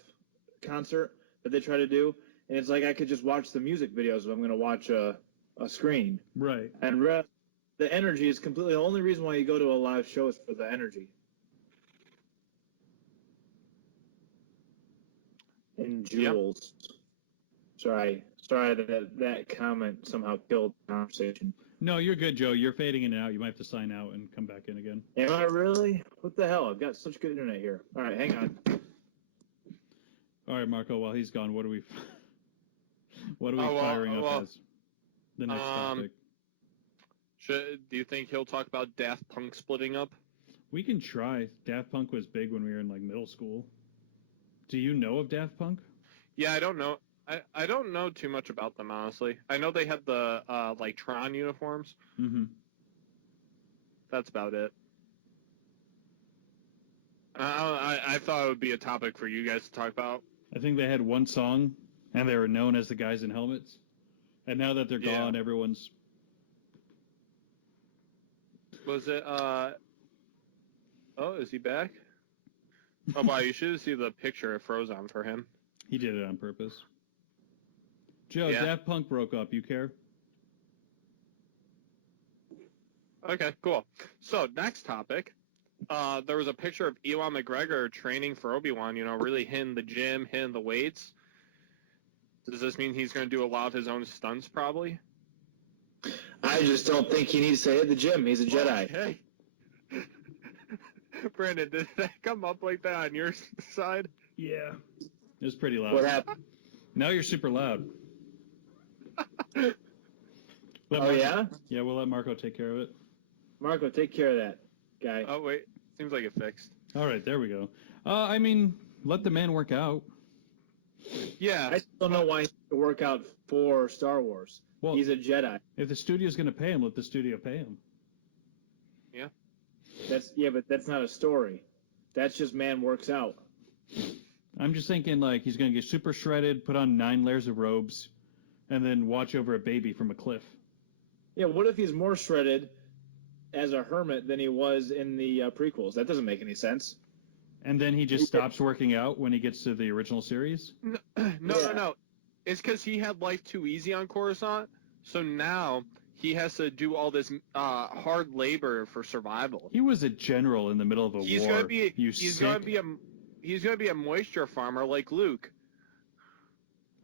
concert that they try to do, and it's like I could just watch the music videos if I'm going to watch a screen. Right. And the energy is completely... The only reason why you go to a live show is for the energy. And Jules. Yep. Sorry that comment somehow killed the conversation. No, you're good, Joe. You're fading in and out. You might have to sign out and come back in again. Am I really? What the hell? I've got such good internet here. All right, hang on. All right, Marco, while he's gone, what are we firing up as the next topic? Do you think he'll talk about Daft Punk splitting up? We can try. Daft Punk was big when we were in like middle school. Do you know of Daft Punk? Yeah, I don't know. I don't know too much about them, honestly. I know they had the like Tron uniforms. Mm-hmm. That's about it. I thought it would be a topic for you guys to talk about. I think they had one song, and they were known as the guys in helmets. And now that they're gone, everyone's... Was it, Oh, is he back? Oh, wow, you should see the picture it froze on for him. He did it on purpose. Joe, Daft Punk broke up. You care? Okay, cool. So, next topic. There was a picture of Ewan McGregor training for Obi-Wan, really hitting the gym, hitting the weights. Does this mean he's going to do a lot of his own stunts, probably? I just don't think he needs to hit the gym. He's a Jedi. Okay. Brandon, did that come up like that on your side? Yeah. It was pretty loud. What happened? Now you're super loud. Yeah? Yeah, we'll let Marco take care of it. Marco, take care of that guy. Oh wait, seems like it fixed. All right, there we go. Let the man work out. Yeah. I still don't know why he has to work out for Star Wars. Well, he's a Jedi. If the studio's going to pay him, let the studio pay him. Yeah. But that's not a story. That's just man works out. I'm just thinking like he's going to get super shredded, put on 9 layers of robes, and then watch over a baby from a cliff. Yeah, what if he's more shredded as a hermit than he was in the prequels? That doesn't make any sense. And then he just stops working out when he gets to the original series? No. It's because he had life too easy on Coruscant, so now he has to do all this hard labor for survival. He was a general in the middle of a war. He's gonna be a moisture farmer like Luke.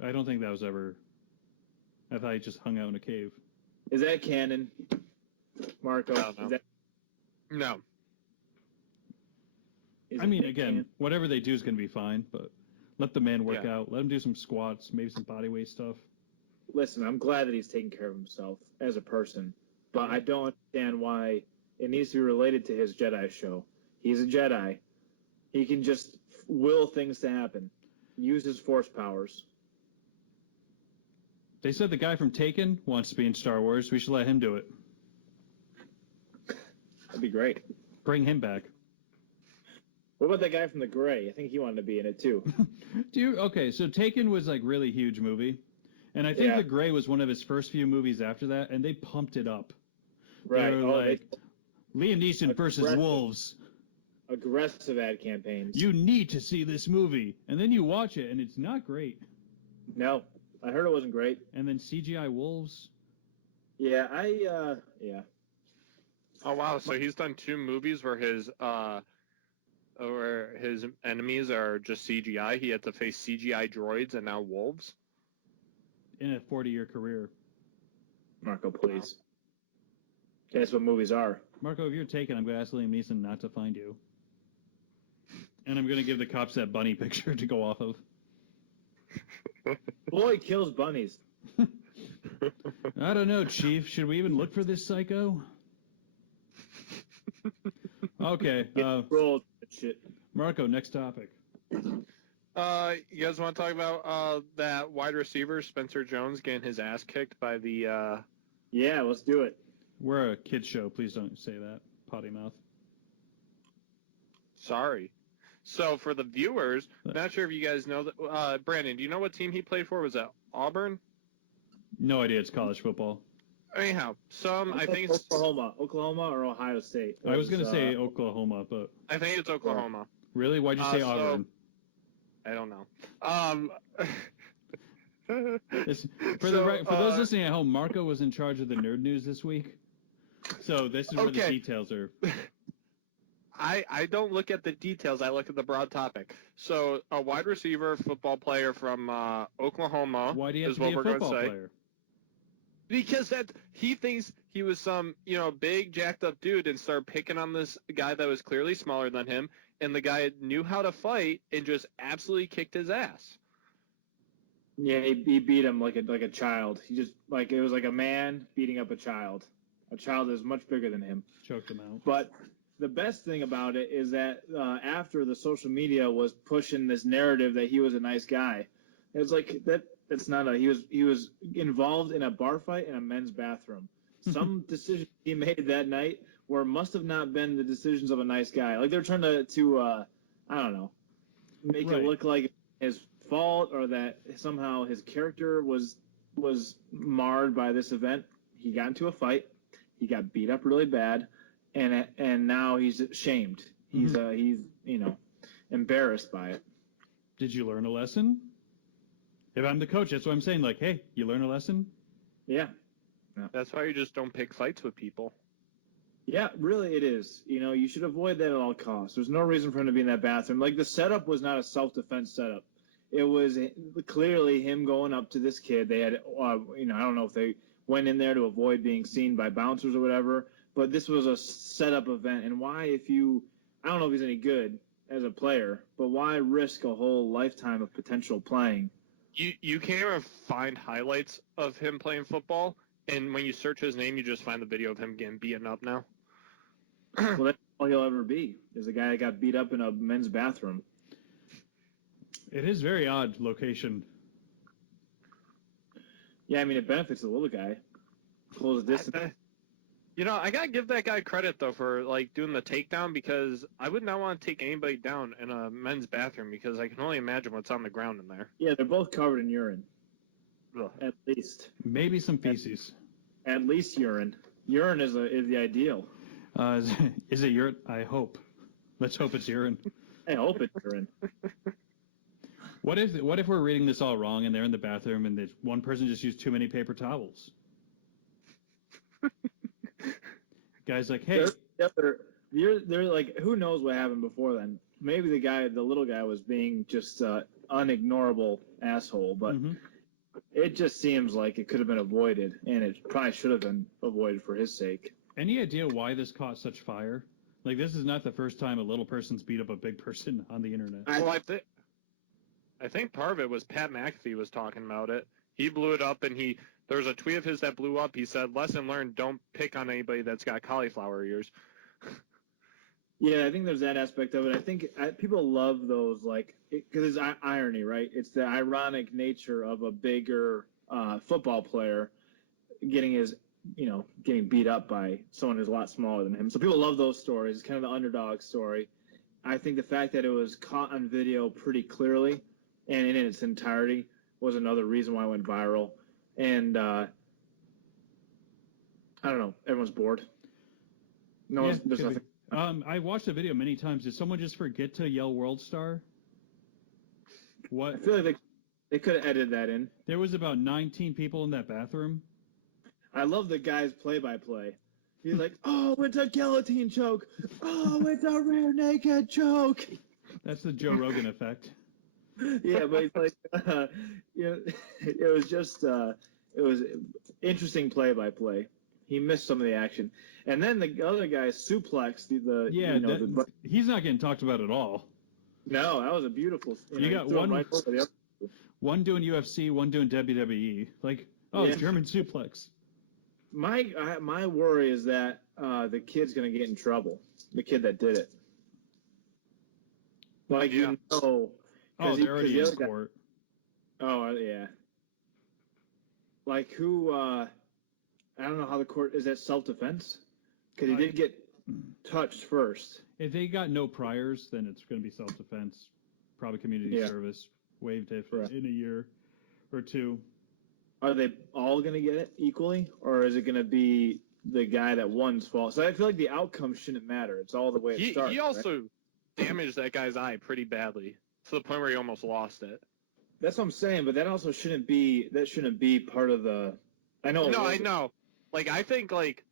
I don't think that was ever. I thought he just hung out in a cave. Is that canon, Marco? No. Again, whatever they do is going to be fine, but let the man work out. Let him do some squats, maybe some body weight stuff. Listen, I'm glad that he's taking care of himself as a person, but I don't understand why it needs to be related to his Jedi show. He's a Jedi. He can just will things to happen. Use his force powers. They said the guy from Taken wants to be in Star Wars. We should let him do it. That'd be great. Bring him back. What about that guy from The Gray? I think he wanted to be in it too. Okay, so Taken was like really huge movie. And I think The Gray was one of his first few movies after that, and they pumped it up. Right. They were Liam Neeson versus wolves. Aggressive ad campaigns. You need to see this movie. And then you watch it, and it's not great. No, I heard it wasn't great. And then CGI wolves. Yeah, Oh wow! So he's done 2 movies where his enemies are just CGI. He had to face CGI droids and now wolves. In a 40-year career. Marco, please. Wow. That's what movies are. Marco, if you're Taken, I'm going to ask Liam Neeson not to find you. And I'm going to give the cops that bunny picture to go off of. Boy kills bunnies. I don't know, Chief. Should we even look for this psycho? Okay. Marco, next topic. You guys want to talk about that wide receiver, Spencer Jones, getting his ass kicked by the... Yeah, let's do it. We're a kid's show. Please don't say that. Potty mouth. Sorry. So for the viewers, not sure if you guys know that. Brandon, do you know what team he played for? Was that Auburn? No idea. It's college football. Anyhow, I think it's Oklahoma or Ohio State. I was going to say Oklahoma, but I think it's Oklahoma. Really? Why'd you say Auburn? I don't know. For those listening at home, Marco was in charge of the nerd news this week. So this is where the details are. I don't look at the details. I look at the broad topic. So a wide receiver, football player from Oklahoma. Why do you have to be a football player? Because he thinks he was some big jacked up dude and started picking on this guy that was clearly smaller than him, and the guy knew how to fight and just absolutely kicked his ass. Yeah, he beat him like a child. He just it was like a man beating up a child. A child that is much bigger than him. Choked him out. But the best thing about it is that after the social media was pushing this narrative that he was a nice guy, it was like that. That's not he was involved in a bar fight in a men's bathroom. Some decisions he made that night must have not been the decisions of a nice guy. Like they're trying to I don't know, make it look like his fault or that somehow his character was marred by this event. He got into a fight. He got beat up really bad, and now he's shamed. He's embarrassed by it. Did you learn a lesson? If I'm the coach, that's what I'm saying. Like, hey, you learn a lesson? Yeah. That's why you just don't pick fights with people. Yeah, really it is. You should avoid that at all costs. There's no reason for him to be in that bathroom. Like, the setup was not a self-defense setup. It was clearly him going up to this kid. They had, I don't know if they went in there to avoid being seen by bouncers or whatever, but this was a setup event. And why, I don't know if he's any good as a player, but why risk a whole lifetime of potential playing? You can't even find highlights of him playing football, And when you search his name, you just find the video of him getting beaten up now. Well, that's all he'll ever be, is a guy that got beat up in a men's bathroom. It is very odd location. Yeah, I mean, it benefits the little guy. Close distance. I gotta give that guy credit though for like doing the takedown, because I would not want to take anybody down in a men's bathroom, because I can only imagine what's on the ground in there. Yeah, they're both covered in urine. Ugh. At least. Maybe some feces. At least urine. Urine is the ideal. Is it urine? I hope. Let's hope it's urine. I hope it's urine. What if we're reading this all wrong and they're in the bathroom and one person just used too many paper towels? Guy's like, hey. They're like, who knows what happened before then? Maybe the little guy was being just unignorable asshole, but it just seems like it could have been avoided, and it probably should have been avoided for his sake. Any idea why this caught such fire? Like, this is not the first time a little person's beat up a big person on the internet. I think part of it was Pat McAfee was talking about it. He blew it up, and there was a tweet of his that blew up. He said, "Lesson learned: don't pick on anybody that's got cauliflower ears." Yeah, I think there's that aspect of it. I think people love those, like, because it's irony, right? It's the ironic nature of a bigger football player getting beat up by someone who's a lot smaller than him. So people love those stories. It's kind of the underdog story. I think the fact that it was caught on video pretty clearly and in its entirety was another reason why it went viral. And I don't know. Everyone's bored. There's nothing. I watched the video many times. Did someone just forget to yell World Star? What? I feel like they could have edited that in. There was about 19 people in that bathroom. I love the guy's play-by-play. He's like, "Oh, it's a guillotine choke. Oh, it's a rear naked choke." That's the Joe Rogan effect. Yeah, but he's like, it was just, it was interesting play-by-play. He missed some of the action, and then the other guy suplexed he's not getting talked about at all. No, that was a beautiful. You got one doing UFC, one doing WWE. Like, German suplex. My worry is that the kid's gonna get in trouble. The kid that did it. Like, they're already in court. Oh yeah. Like who? I don't know how the court is. That self-defense? Because he did get touched first. If they got no priors, then it's going to be self-defense. Probably community service. Waived it in a year or two. Are they all going to get it equally, or is it going to be the guy that won's fault? So I feel like the outcome shouldn't matter. It's all the way it starts. He also damaged that guy's eye pretty badly, to the point where he almost lost it. That's what I'm saying, but that also shouldn't be part of the. I know. No, I know. Like, I think, like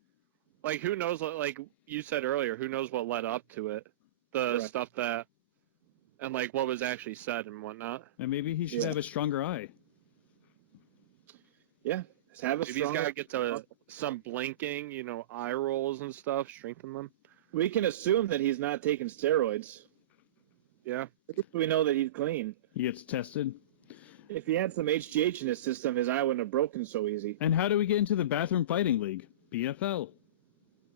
who knows, like you said earlier, who knows what led up to it? The stuff that, and, like, what was actually said and whatnot. And maybe he should have a stronger eye. Yeah. Maybe he's got to get to some blinking, eye rolls and stuff, strengthen them. We can assume that he's not taking steroids. Yeah. We know that he's clean. He gets tested. If he had some HGH in his system, his eye wouldn't have broken so easy. And how do we get into the bathroom fighting league? BFL.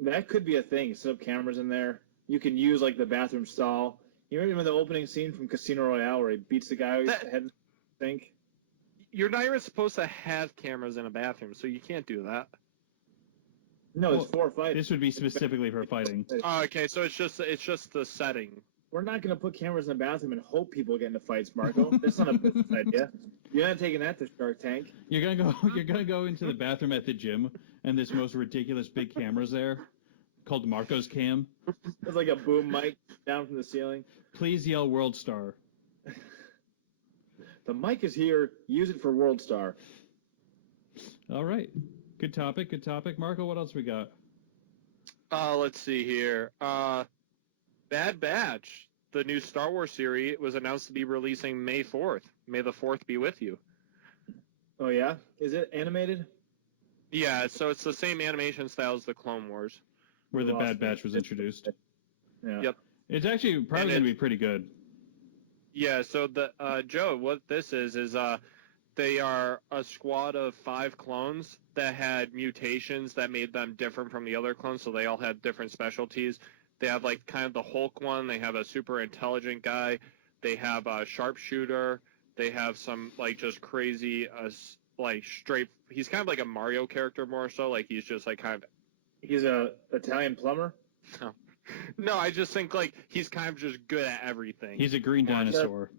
That could be a thing. Set up cameras in there. You can use, like, the bathroom stall. You remember the opening scene from Casino Royale where he beats the guy with his head in the sink? You're not even supposed to have cameras in a bathroom, so you can't do that. No, it's for fighting. This would be specifically for fighting. Oh, okay, so it's just the setting. We're not going to put cameras in the bathroom and hope people get into fights, Marco. That's not a business idea. You're not taking that to Shark Tank. You're gonna go into the bathroom at the gym, and this most ridiculous big camera's there, called Marco's Cam. It's like a boom mic down from the ceiling. Please yell World Star. The mic is here. Use it for World Star. All right. Good topic. Marco, what else we got? Let's see here. Bad Batch, the new Star Wars series, was announced to be releasing May 4th. May the 4th be with you. Oh, yeah? Is it animated? Yeah, so it's the same animation style as the Clone Wars. Where the Bad Batch was introduced. Yeah. Yep. It's actually probably going to be pretty good. Yeah, so Joe, what this is They are a squad of 5 clones that had mutations that made them different from the other clones, so they all had different specialties. They have like kind of the Hulk one. They have a super intelligent guy. They have a sharpshooter. They have some like just crazy, like straight. He's kind of like a Mario character more so. Like he's just like kind of. He's a Italian plumber. No, I just think like he's kind of just good at everything. He's a green dinosaur.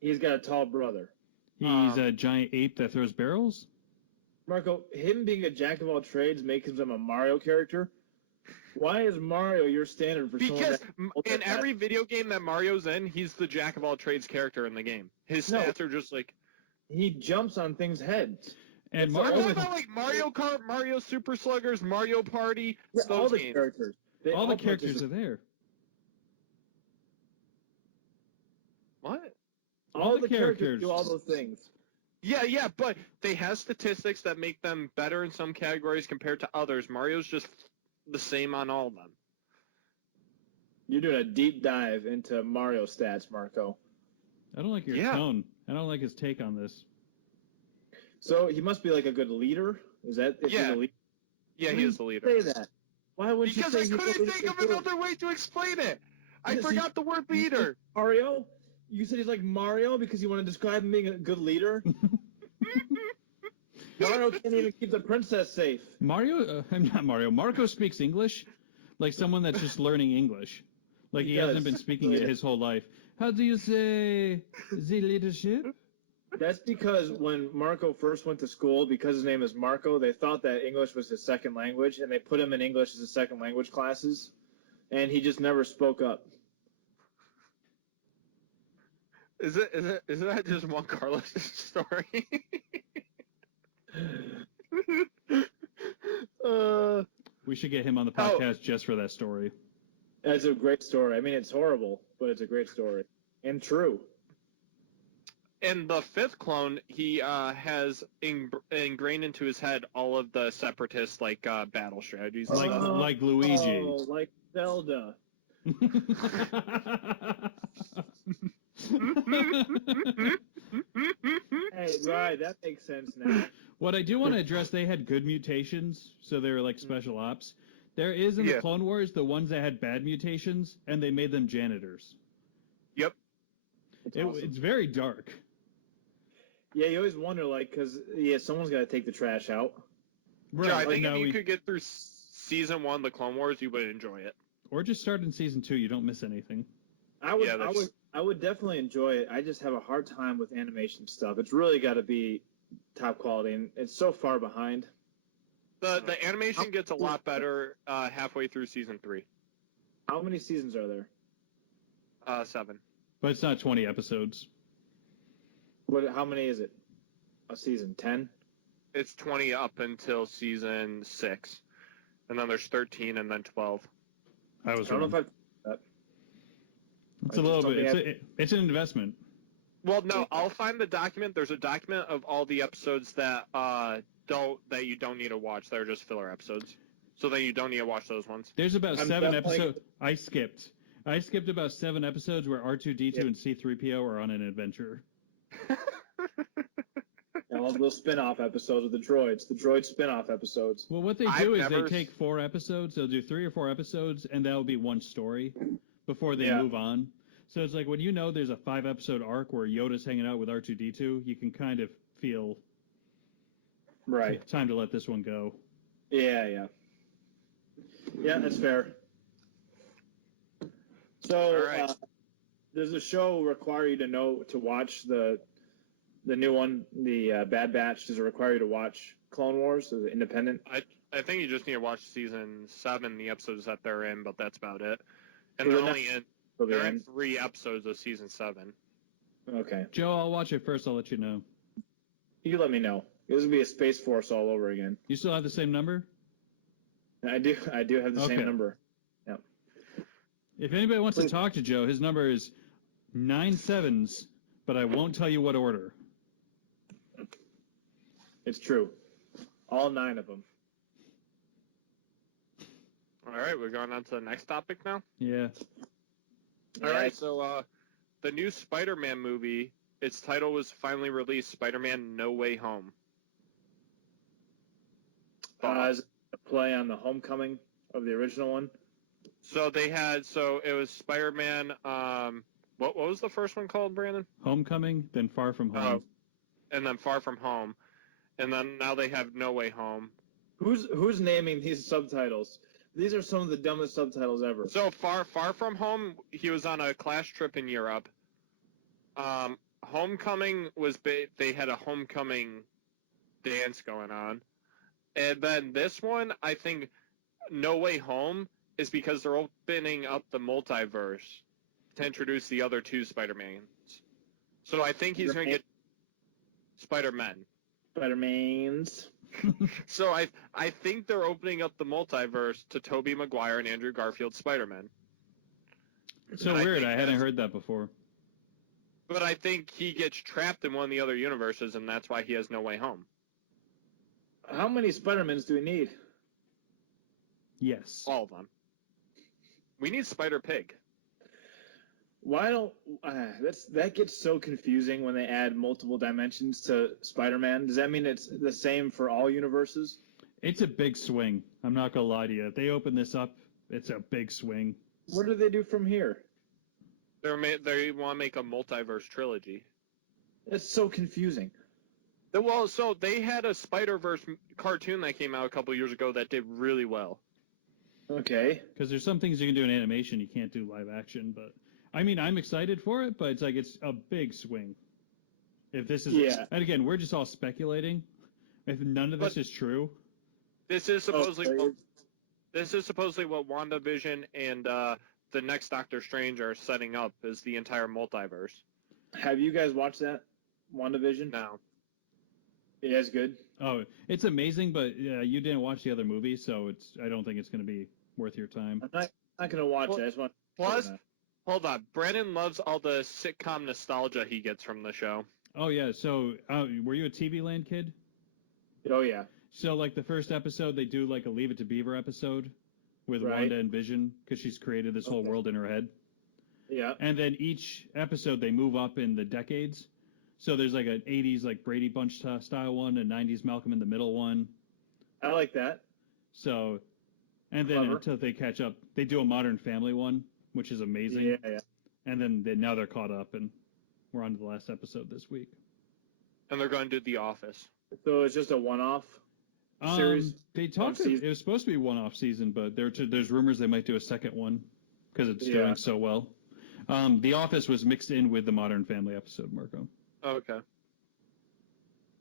He's got a tall brother. He's a giant ape that throws barrels. Marco, him being a jack of all trades makes him a Mario character. Why is Mario your standard for someone because in every video game that Mario's in, he's the jack of all trades character in the game. His stats are just like he jumps on things' heads. And We're talking about like Mario Kart, Mario Super Sluggers, Mario Party, yeah, those all the games. characters. All the characters are there. What? All the characters do all those things. Yeah, but they have statistics that make them better in some categories compared to others. Mario's just the same on all of them. You're doing a deep dive into Mario stats, Marco. I don't like your tone. I don't like his take on this. So he must be like a good leader? Is that if he's a leader? Yeah, he is the leader. Say that. Why would you say I couldn't think of another way to explain it. I forgot the word leader. Mario? You said he's like Mario because you want to describe him being a good leader? Mario can't even keep the princess safe. I'm not Mario. Marco speaks English like someone that's just learning English. Like he hasn't been speaking it his whole life. How do you say the leadership? That's because when Marco first went to school, because his name is Marco, they thought that English was his second language, and they put him in English as a second language classes, and he just never spoke up. Is that just Juan Carlos' story? We should get him on the podcast just for that story. That's a great story. I mean, it's horrible, but it's a great story. And true. In the 5th clone, he has ingrained into his head all of the separatist battle strategies. Like Luigi. Oh, like Zelda. Hey, right, that makes sense now. What I do want to address, they had good mutations, so they were like special ops. There is in the Clone Wars the ones that had bad mutations, and they made them janitors. Yep. It's very dark. Yeah, you always wonder, because someone's got to take the trash out. Right. Yeah, I think if you could get through season 1 of the Clone Wars, you would enjoy it. Or just start in season 2. You don't miss anything. I would definitely enjoy it. I just have a hard time with animation stuff. It's really got to be top quality, and it's so far behind. The animation gets a lot better halfway through season 3. How many seasons are there? 7. But it's not 20 episodes. How many is it? A season? 10? It's 20 up until season 6, and then there's 13 and then 12. I don't know if I've that. It's a little bit. It's an investment. Well, no, I'll find the document. There's a document of all the episodes that you don't need to watch. They're just filler episodes, so that you don't need to watch those ones. There's about 7 episodes. I skipped about 7 episodes where R2-D2 and C-3PO are on an adventure. All those spin-off episodes of the droid spin-off episodes. Well, what they do is they take 4 episodes. They'll do 3 or 4 episodes, and that'll be one story before they move on. So it's like when there's a 5-episode arc where Yoda's hanging out with R2-D2, you can kind of feel time to let this one go. Yeah, that's fair. So, does the show require you to watch the new one, the Bad Batch? Does it require you to watch Clone Wars? Is it independent? I think you just need to watch season 7, the episodes that they're in, but that's about it. And they're in 3 episodes of season 7. Okay. Joe, I'll watch it first. I'll let you know. You let me know. This would be a Space Force all over again. You still have the same number? I do have the same number. Yep. If anybody wants to talk to Joe, his number is 9 7s, but I won't tell you what order. It's true. All 9 of them. All right, we're going on to the next topic now? Yeah. All right, so the new Spider-Man movie its title was finally released, Spider-Man No Way Home. As a play on the Homecoming of the original one. So it was Spider-Man. What was the first one called, Brandon? Homecoming, then Far From Home. And then Far From Home, and then now they have No Way Home. Who's naming these subtitles? These are some of the dumbest subtitles ever. So Far From Home, he was on a class trip in Europe. Homecoming was they had a homecoming dance going on, and then this one, I think, No Way Home is because they're opening up the multiverse to introduce the other two Spider-Mans. So I think he's going to get Spider-Men. Spider-Mans. So I think they're opening up the multiverse to Tobey Maguire and Andrew Garfield's Spider-Man. So weird. I hadn't heard that before. But I think he gets trapped in one of the other universes, and that's why he has No Way Home. How many Spider-Mans do we need? Yes. All of them. We need Spider-Pig. Why don't that gets so confusing when they add multiple dimensions to Spider-Man? Does that mean it's the same for all universes? It's a big swing. I'm not gonna lie to you. If they open this up, it's a big swing. What do they do from here? They want to make a multiverse trilogy. That's so confusing. Well, so they had a Spider-Verse cartoon that came out a couple years ago that did really well. Okay. Because there's some things you can do in animation you can't do live action, but I mean, I'm excited for it, but it's a big swing. If this is, and again, we're just all speculating. If none of this is true, this is supposedly what WandaVision and the next Doctor Strange are setting up is the entire multiverse. Have you guys watched that WandaVision? No. Yeah, it's good. Oh, it's amazing, but you didn't watch the other movie, so I don't think it's going to be worth your time. I'm not going to watch it. I just want. Plus, hold on. Brandon loves all the sitcom nostalgia he gets from the show. Oh yeah. So, were you a TV Land kid? Oh yeah. So, like the first episode, they do like a Leave It to Beaver episode with Wanda and Vision because she's created this whole world in her head. Yeah. And then each episode they move up in the decades. So there's like an 80s like Brady Bunch style one, a 90s Malcolm in the Middle one. I like that. So, and then until they catch up, they do a Modern Family one, which is amazing. Yeah, yeah. And then now they're caught up, and we're on to the last episode this week. And they're going to do The Office. So it's just a one-off series? They talked it was supposed to be one-off season, but there's rumors they might do a second one because it's doing so well. The Office was mixed in with the Modern Family episode, Marco. Okay.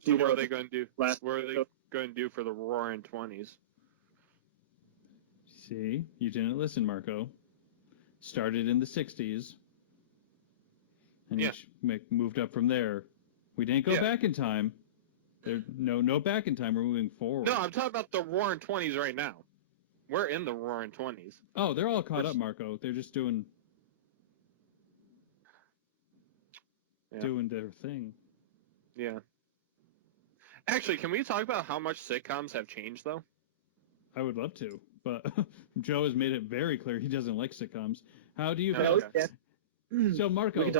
So what are they going to do? What are they going to do for the Roaring 20s? See, you didn't listen, Marco. Started in the 60s, and moved up from there. We didn't go back in time. There's no back in time. We're moving forward. No, I'm talking about the Roaring 20s right now. We're in the Roaring 20s. Oh, they're all caught up, Marco. They're just doing their thing. Yeah. Actually, can we talk about how much sitcoms have changed, though? I would love to, but Joe has made it very clear he doesn't like sitcoms. How do you... So, Marco...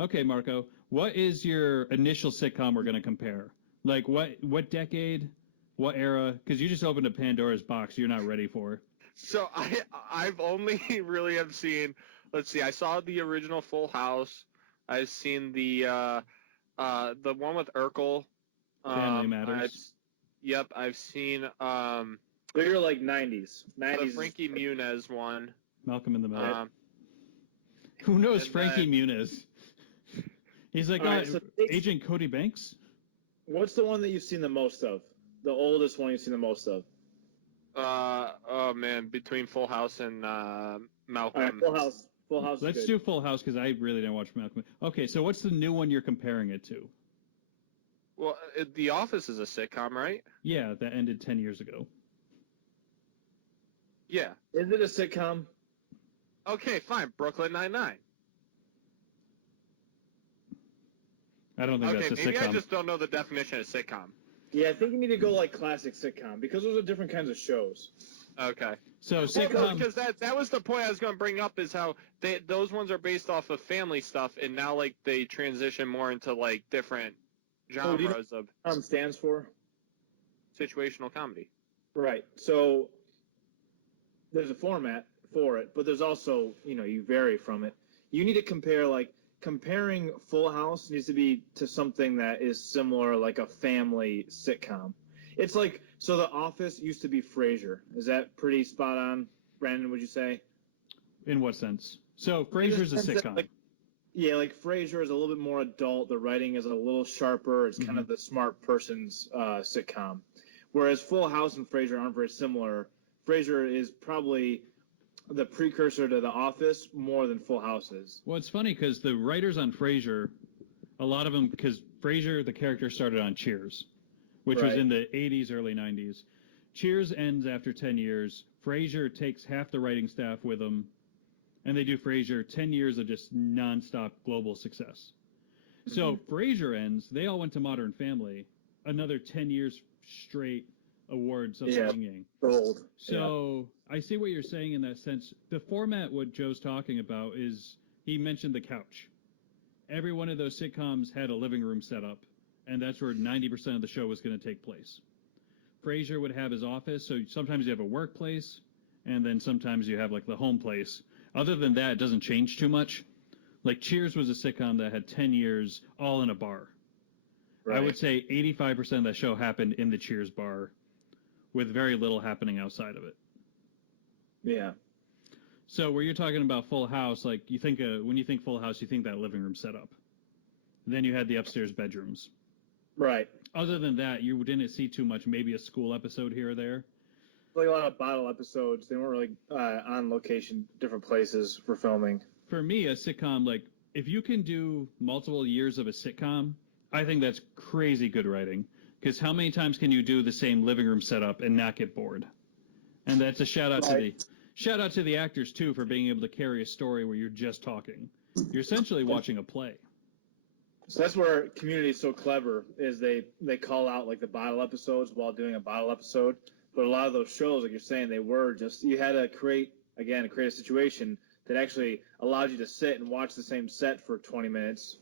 Okay, Marco, what is your initial sitcom we're going to compare? Like, what decade, what era? Because you just opened a Pandora's box you're not ready for. So, I've only really have seen... Let's see, I saw the original Full House. I've seen the one with Urkel. Family Matters. I've seen they're like 90s. The Frankie Muniz one. Malcolm in the Middle. Who knows Frankie Muniz? He's like Agent Cody Banks. What's the one that you've seen the most of? The oldest one you've seen the most of? Oh man, between Full House and Malcolm. All right, Full House. Full House. Let's do Full House because I really didn't watch Malcolm. Okay, so what's the new one you're comparing it to? Well, The Office is a sitcom, right? Yeah, that ended 10 years ago. Yeah. Is it a sitcom? Okay, fine. Brooklyn Nine-Nine. I don't think that's a sitcom. Maybe I just don't know the definition of sitcom. Yeah, I think you need to go like classic sitcom because those are different kinds of shows. Okay. So Well, sitcom, because that was the point I was going to bring up is how those ones are based off of family stuff, and now like they transition more into like different genres of stands for situational comedy. right. So there's a format for it, but there's also you vary from it. You need to compare comparing Full House needs to be to something that is similar, like a family sitcom. It's like, so The Office used to be Frasier. Is that pretty spot on, Brandon, would you say? in what sense? So Frasier's a sitcom. Like Frasier is a little bit more adult. The writing is a little sharper. It's kind of the smart person's sitcom. Whereas Full House and Frasier aren't very similar. Frasier is probably the precursor to The Office more than Full House is. Well, it's funny because the writers on Frasier, a lot of them, because Frasier, the character started on Cheers, which was in the 80s, early 90s. Cheers ends after 10 years. Frasier takes half the writing staff with him, and they do Frasier 10 years of just nonstop global success. So Frasier ends, they all went to Modern Family, another 10 years straight awards of ringing. Gold. So I see what you're saying in that sense. The format, what Joe's talking about, is he mentioned the couch. Every one of those sitcoms had a living room set up, and that's where 90% of the show was going to take place. Frasier would have his office, so sometimes you have a workplace, and then sometimes you have like the home place. Other than that, it doesn't change too much. Like Cheers was a sitcom that had 10 years all in a bar. I would say 85% of that show happened in the Cheers bar, with very little happening outside of it. Yeah. So where you're talking about Full House, like you think when you think Full House, you think that living room setup. Then you had the upstairs bedrooms. Right. Other than that, you didn't see too much. Maybe a school episode here or there. Like a lot of bottle episodes. They weren't really on location, different places for filming. For me, a sitcom, like if you can do multiple years of a sitcom, I think that's crazy good writing. Because how many times can you do the same living room setup and not get bored? And that's a shout out to the actors too for being able to carry a story where you're just talking. You're essentially watching a play. So that's where Community is so clever, is they call out like the bottle episodes while doing a bottle episode. But a lot of those shows, like you're saying, they were just, you had to create a situation that actually allowed you to sit and watch the same set for 20 minutes,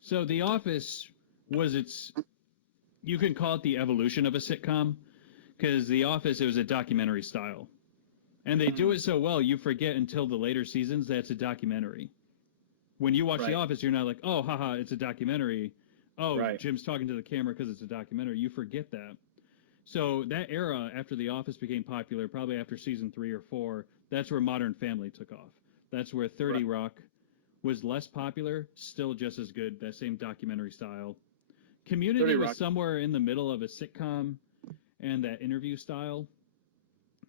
So The Office was you can call it the evolution of a sitcom, because The Office, it was a documentary style. And they do it so well, you forget until the later seasons that it's a documentary. When you watch The Office, you're not like, oh, haha, it's a documentary. Oh, Jim's talking to the camera because it's a documentary. You forget that. So that era, after The Office became popular, probably after season 3 or 4, that's where Modern Family took off. That's where 30 Rock was less popular, still just as good, that same documentary style. Community was somewhere in the middle of a sitcom and that interview style,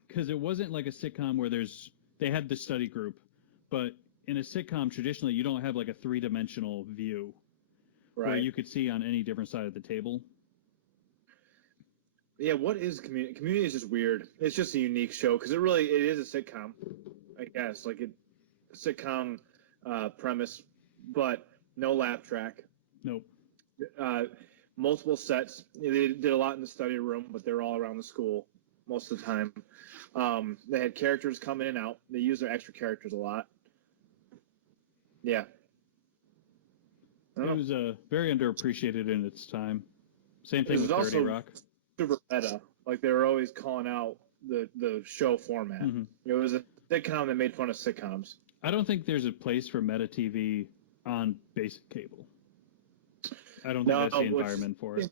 because it wasn't like a sitcom where they had the study group, but in a sitcom, traditionally, you don't have like a 3-dimensional view where you could see on any different side of the table. Yeah, what is Community? Community is just weird. It's just a unique show because it is a sitcom, I guess. Like a sitcom premise, but no laugh track. Nope. Multiple sets. They did a lot in the study room, but they're all around the school most of the time. They had characters come in and out. They used their extra characters a lot. Yeah. It was very underappreciated in its time. Same thing with 30 Rock. Super meta. Like they were always calling out the show format. It was a sitcom that made fun of sitcoms. I don't think there's a place for meta TV on basic cable. I don't think that's the environment for it.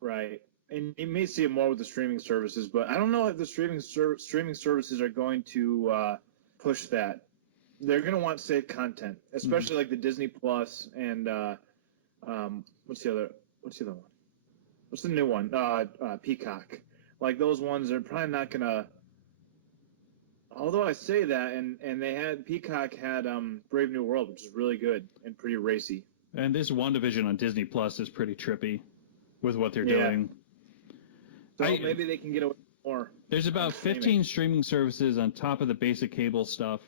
Right. And you may see it more with the streaming services, but I don't know if the streaming services are going to push that. They're going to want safe content, especially like the Disney Plus and what's the other one? What's the new one? Peacock. Like those ones are probably not going to. Although I say that, and Peacock had Brave New World, which is really good and pretty racy. And this WandaVision on Disney Plus is pretty trippy with what they're doing. So maybe they can get away with more. There's about 15 streaming services on top of the basic cable stuff.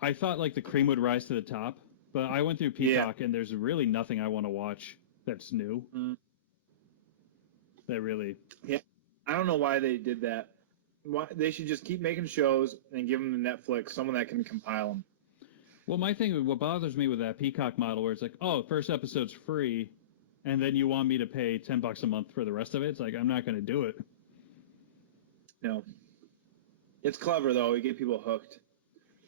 I thought like the cream would rise to the top, but I went through Peacock and there's really nothing I want to watch that's new. That really. Yeah, I don't know why they did that. They should just keep making shows and give them to Netflix, someone that can compile them. Well, my thing, what bothers me with that Peacock model, where it's like, oh, first episode's free, and then you want me to pay $10 a month for the rest of it. It's like, I'm not going to do it. No. It's clever though. You get people hooked.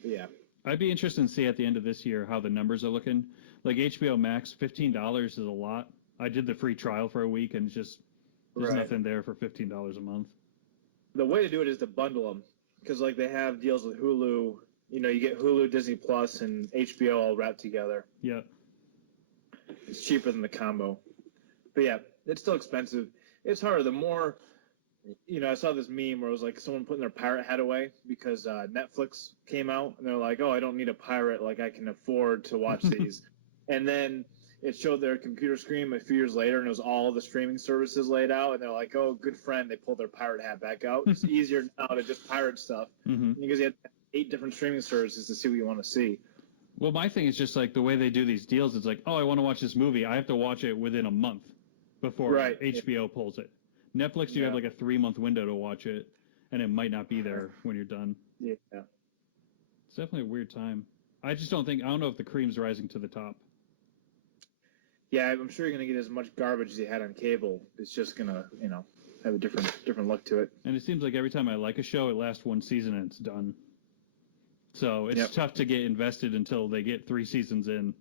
But yeah. I'd be interested to see at the end of this year how the numbers are looking. Like HBO Max, $15 is a lot. I did the free trial for a week, and it's just there's nothing there for $15 a month. The way to do it is to bundle them, because like they have deals with Hulu. You know, you get Hulu, Disney Plus, and HBO all wrapped together. Yeah. It's cheaper than the combo. But yeah, it's still expensive. It's harder. The more, I saw this meme where it was like someone putting their pirate hat away because Netflix came out, and they're like, oh, I don't need a pirate. Like, I can afford to watch these. And then it showed their computer screen a few years later, and it was all the streaming services laid out, and they're like, oh, good friend. They pulled their pirate hat back out. It's easier now to just pirate stuff because you have 8 different streaming services to see what you want to see. Well, my thing is just like the way they do these deals. It's like, oh, I want to watch this movie. I have to watch it within a month before HBO pulls it. Netflix, you have like a 3-month window to watch it, and it might not be there when you're done. Yeah. It's definitely a weird time. I don't know if the cream's rising to the top. Yeah, I'm sure you're going to get as much garbage as you had on cable. It's just going to, have a different look to it. And it seems like every time I like a show, it lasts 1 season and it's done. So it's tough to get invested until they get 3 seasons in.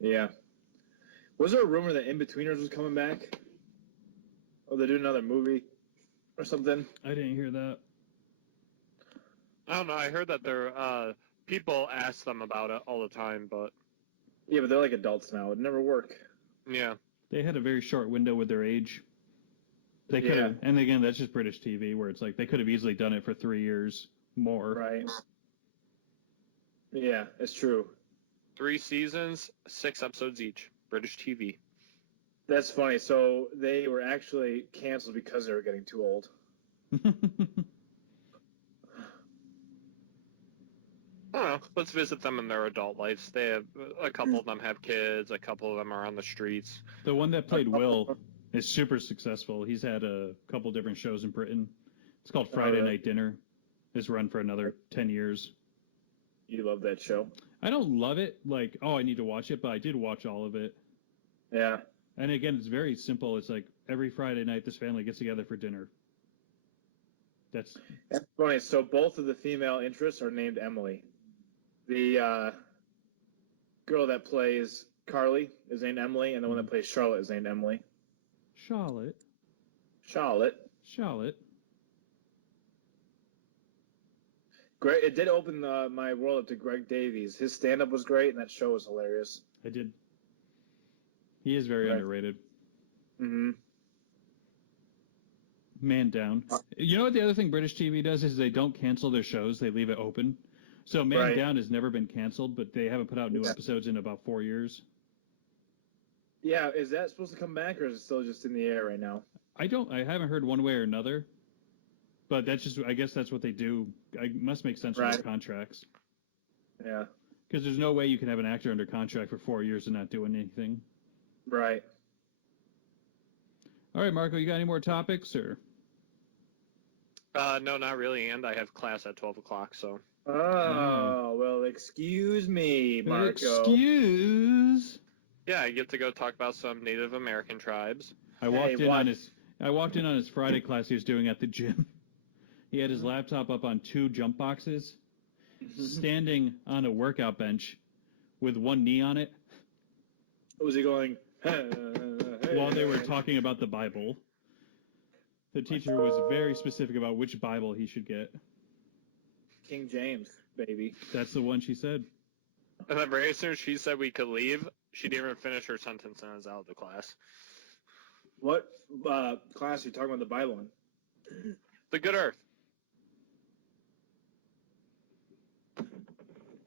Yeah. Was there a rumor that In-Betweeners was coming back? Or they're doing another movie or something? I didn't hear that. I don't know. I heard that people ask them about it all the time, but... Yeah, but they're like adults now. It'd never work. Yeah. They had a very short window with their age. They could have, and again, that's just British TV, where it's like they could have easily done it for 3 years more. Right. Yeah, it's true. 3 seasons, 6 episodes each. British TV. That's funny. So they were actually canceled because they were getting too old. I don't know. Let's visit them in their adult lives. They have a couple of them have kids. A couple of them are on the streets. The one that played Will is super successful. He's had a couple different shows in Britain. It's called Friday Night Dinner. It's run for another 10 years. You love that show? I don't love it. Like, oh, I need to watch it, but I did watch all of it. Yeah. And again, it's very simple. It's like every Friday night, this family gets together for dinner. That's funny. So both of the female interests are named Emily. The girl that plays Carly is named Emily, and the one that plays Charlotte is named Emily. Charlotte. Great. It did open my world up to Greg Davies. His stand-up was great, and that show was hilarious. I did. He is very underrated. Mm-hmm. Man down. You know what the other thing British TV does is they don't cancel their shows. They leave it open. So Man Down has never been canceled, but they haven't put out new episodes in about 4 years. Yeah, is that supposed to come back, or is it still just in the air right now? I haven't heard one way or another, but I guess that's what they do. It must make sense for their contracts. Yeah. Because there's no way you can have an actor under contract for 4 years and not doing anything. Right. All right, Marco, you got any more topics, or? No, not really, and I have class at 12 o'clock, so... Oh, well, excuse me, Marco. Excuse? Yeah, I get to go talk about some Native American tribes. I walked in on his Friday class he was doing at the gym. He had his laptop up on 2 jump boxes, standing on a workout bench with one knee on it. Was he going... While they were talking about the Bible. The teacher was very specific about which Bible he should get. King James, baby. That's the one she said. And then very soon as she said we could leave, she didn't even finish her sentence and I was out of the class. What class are you talking about the Bible in? The Good Earth.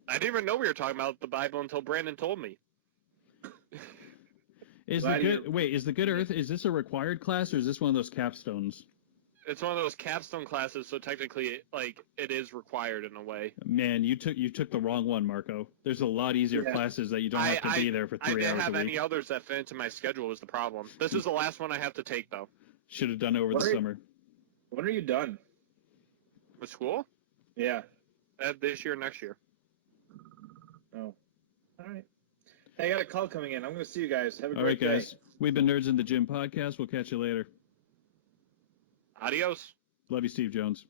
I didn't even know we were talking about the Bible until Brandon told me. Is the Good Earth, is this a required class or is this one of those capstones? It's one of those capstone classes, so technically, it is required in a way. Man, you took the wrong one, Marco. There's a lot easier classes that you don't have to be there for 3 hours a week. I didn't have any others that fit into my schedule was the problem. This is the last one I have to take, though. Should have done it over the summer. When are you done? With school? Yeah. This year, next year. Oh. All right. Hey, I got a call coming in. I'm going to see you guys. Have a All great right, day. guys. We've been Nerds in the Gym podcast. We'll catch you later. Adios. Love you, Steve Jones.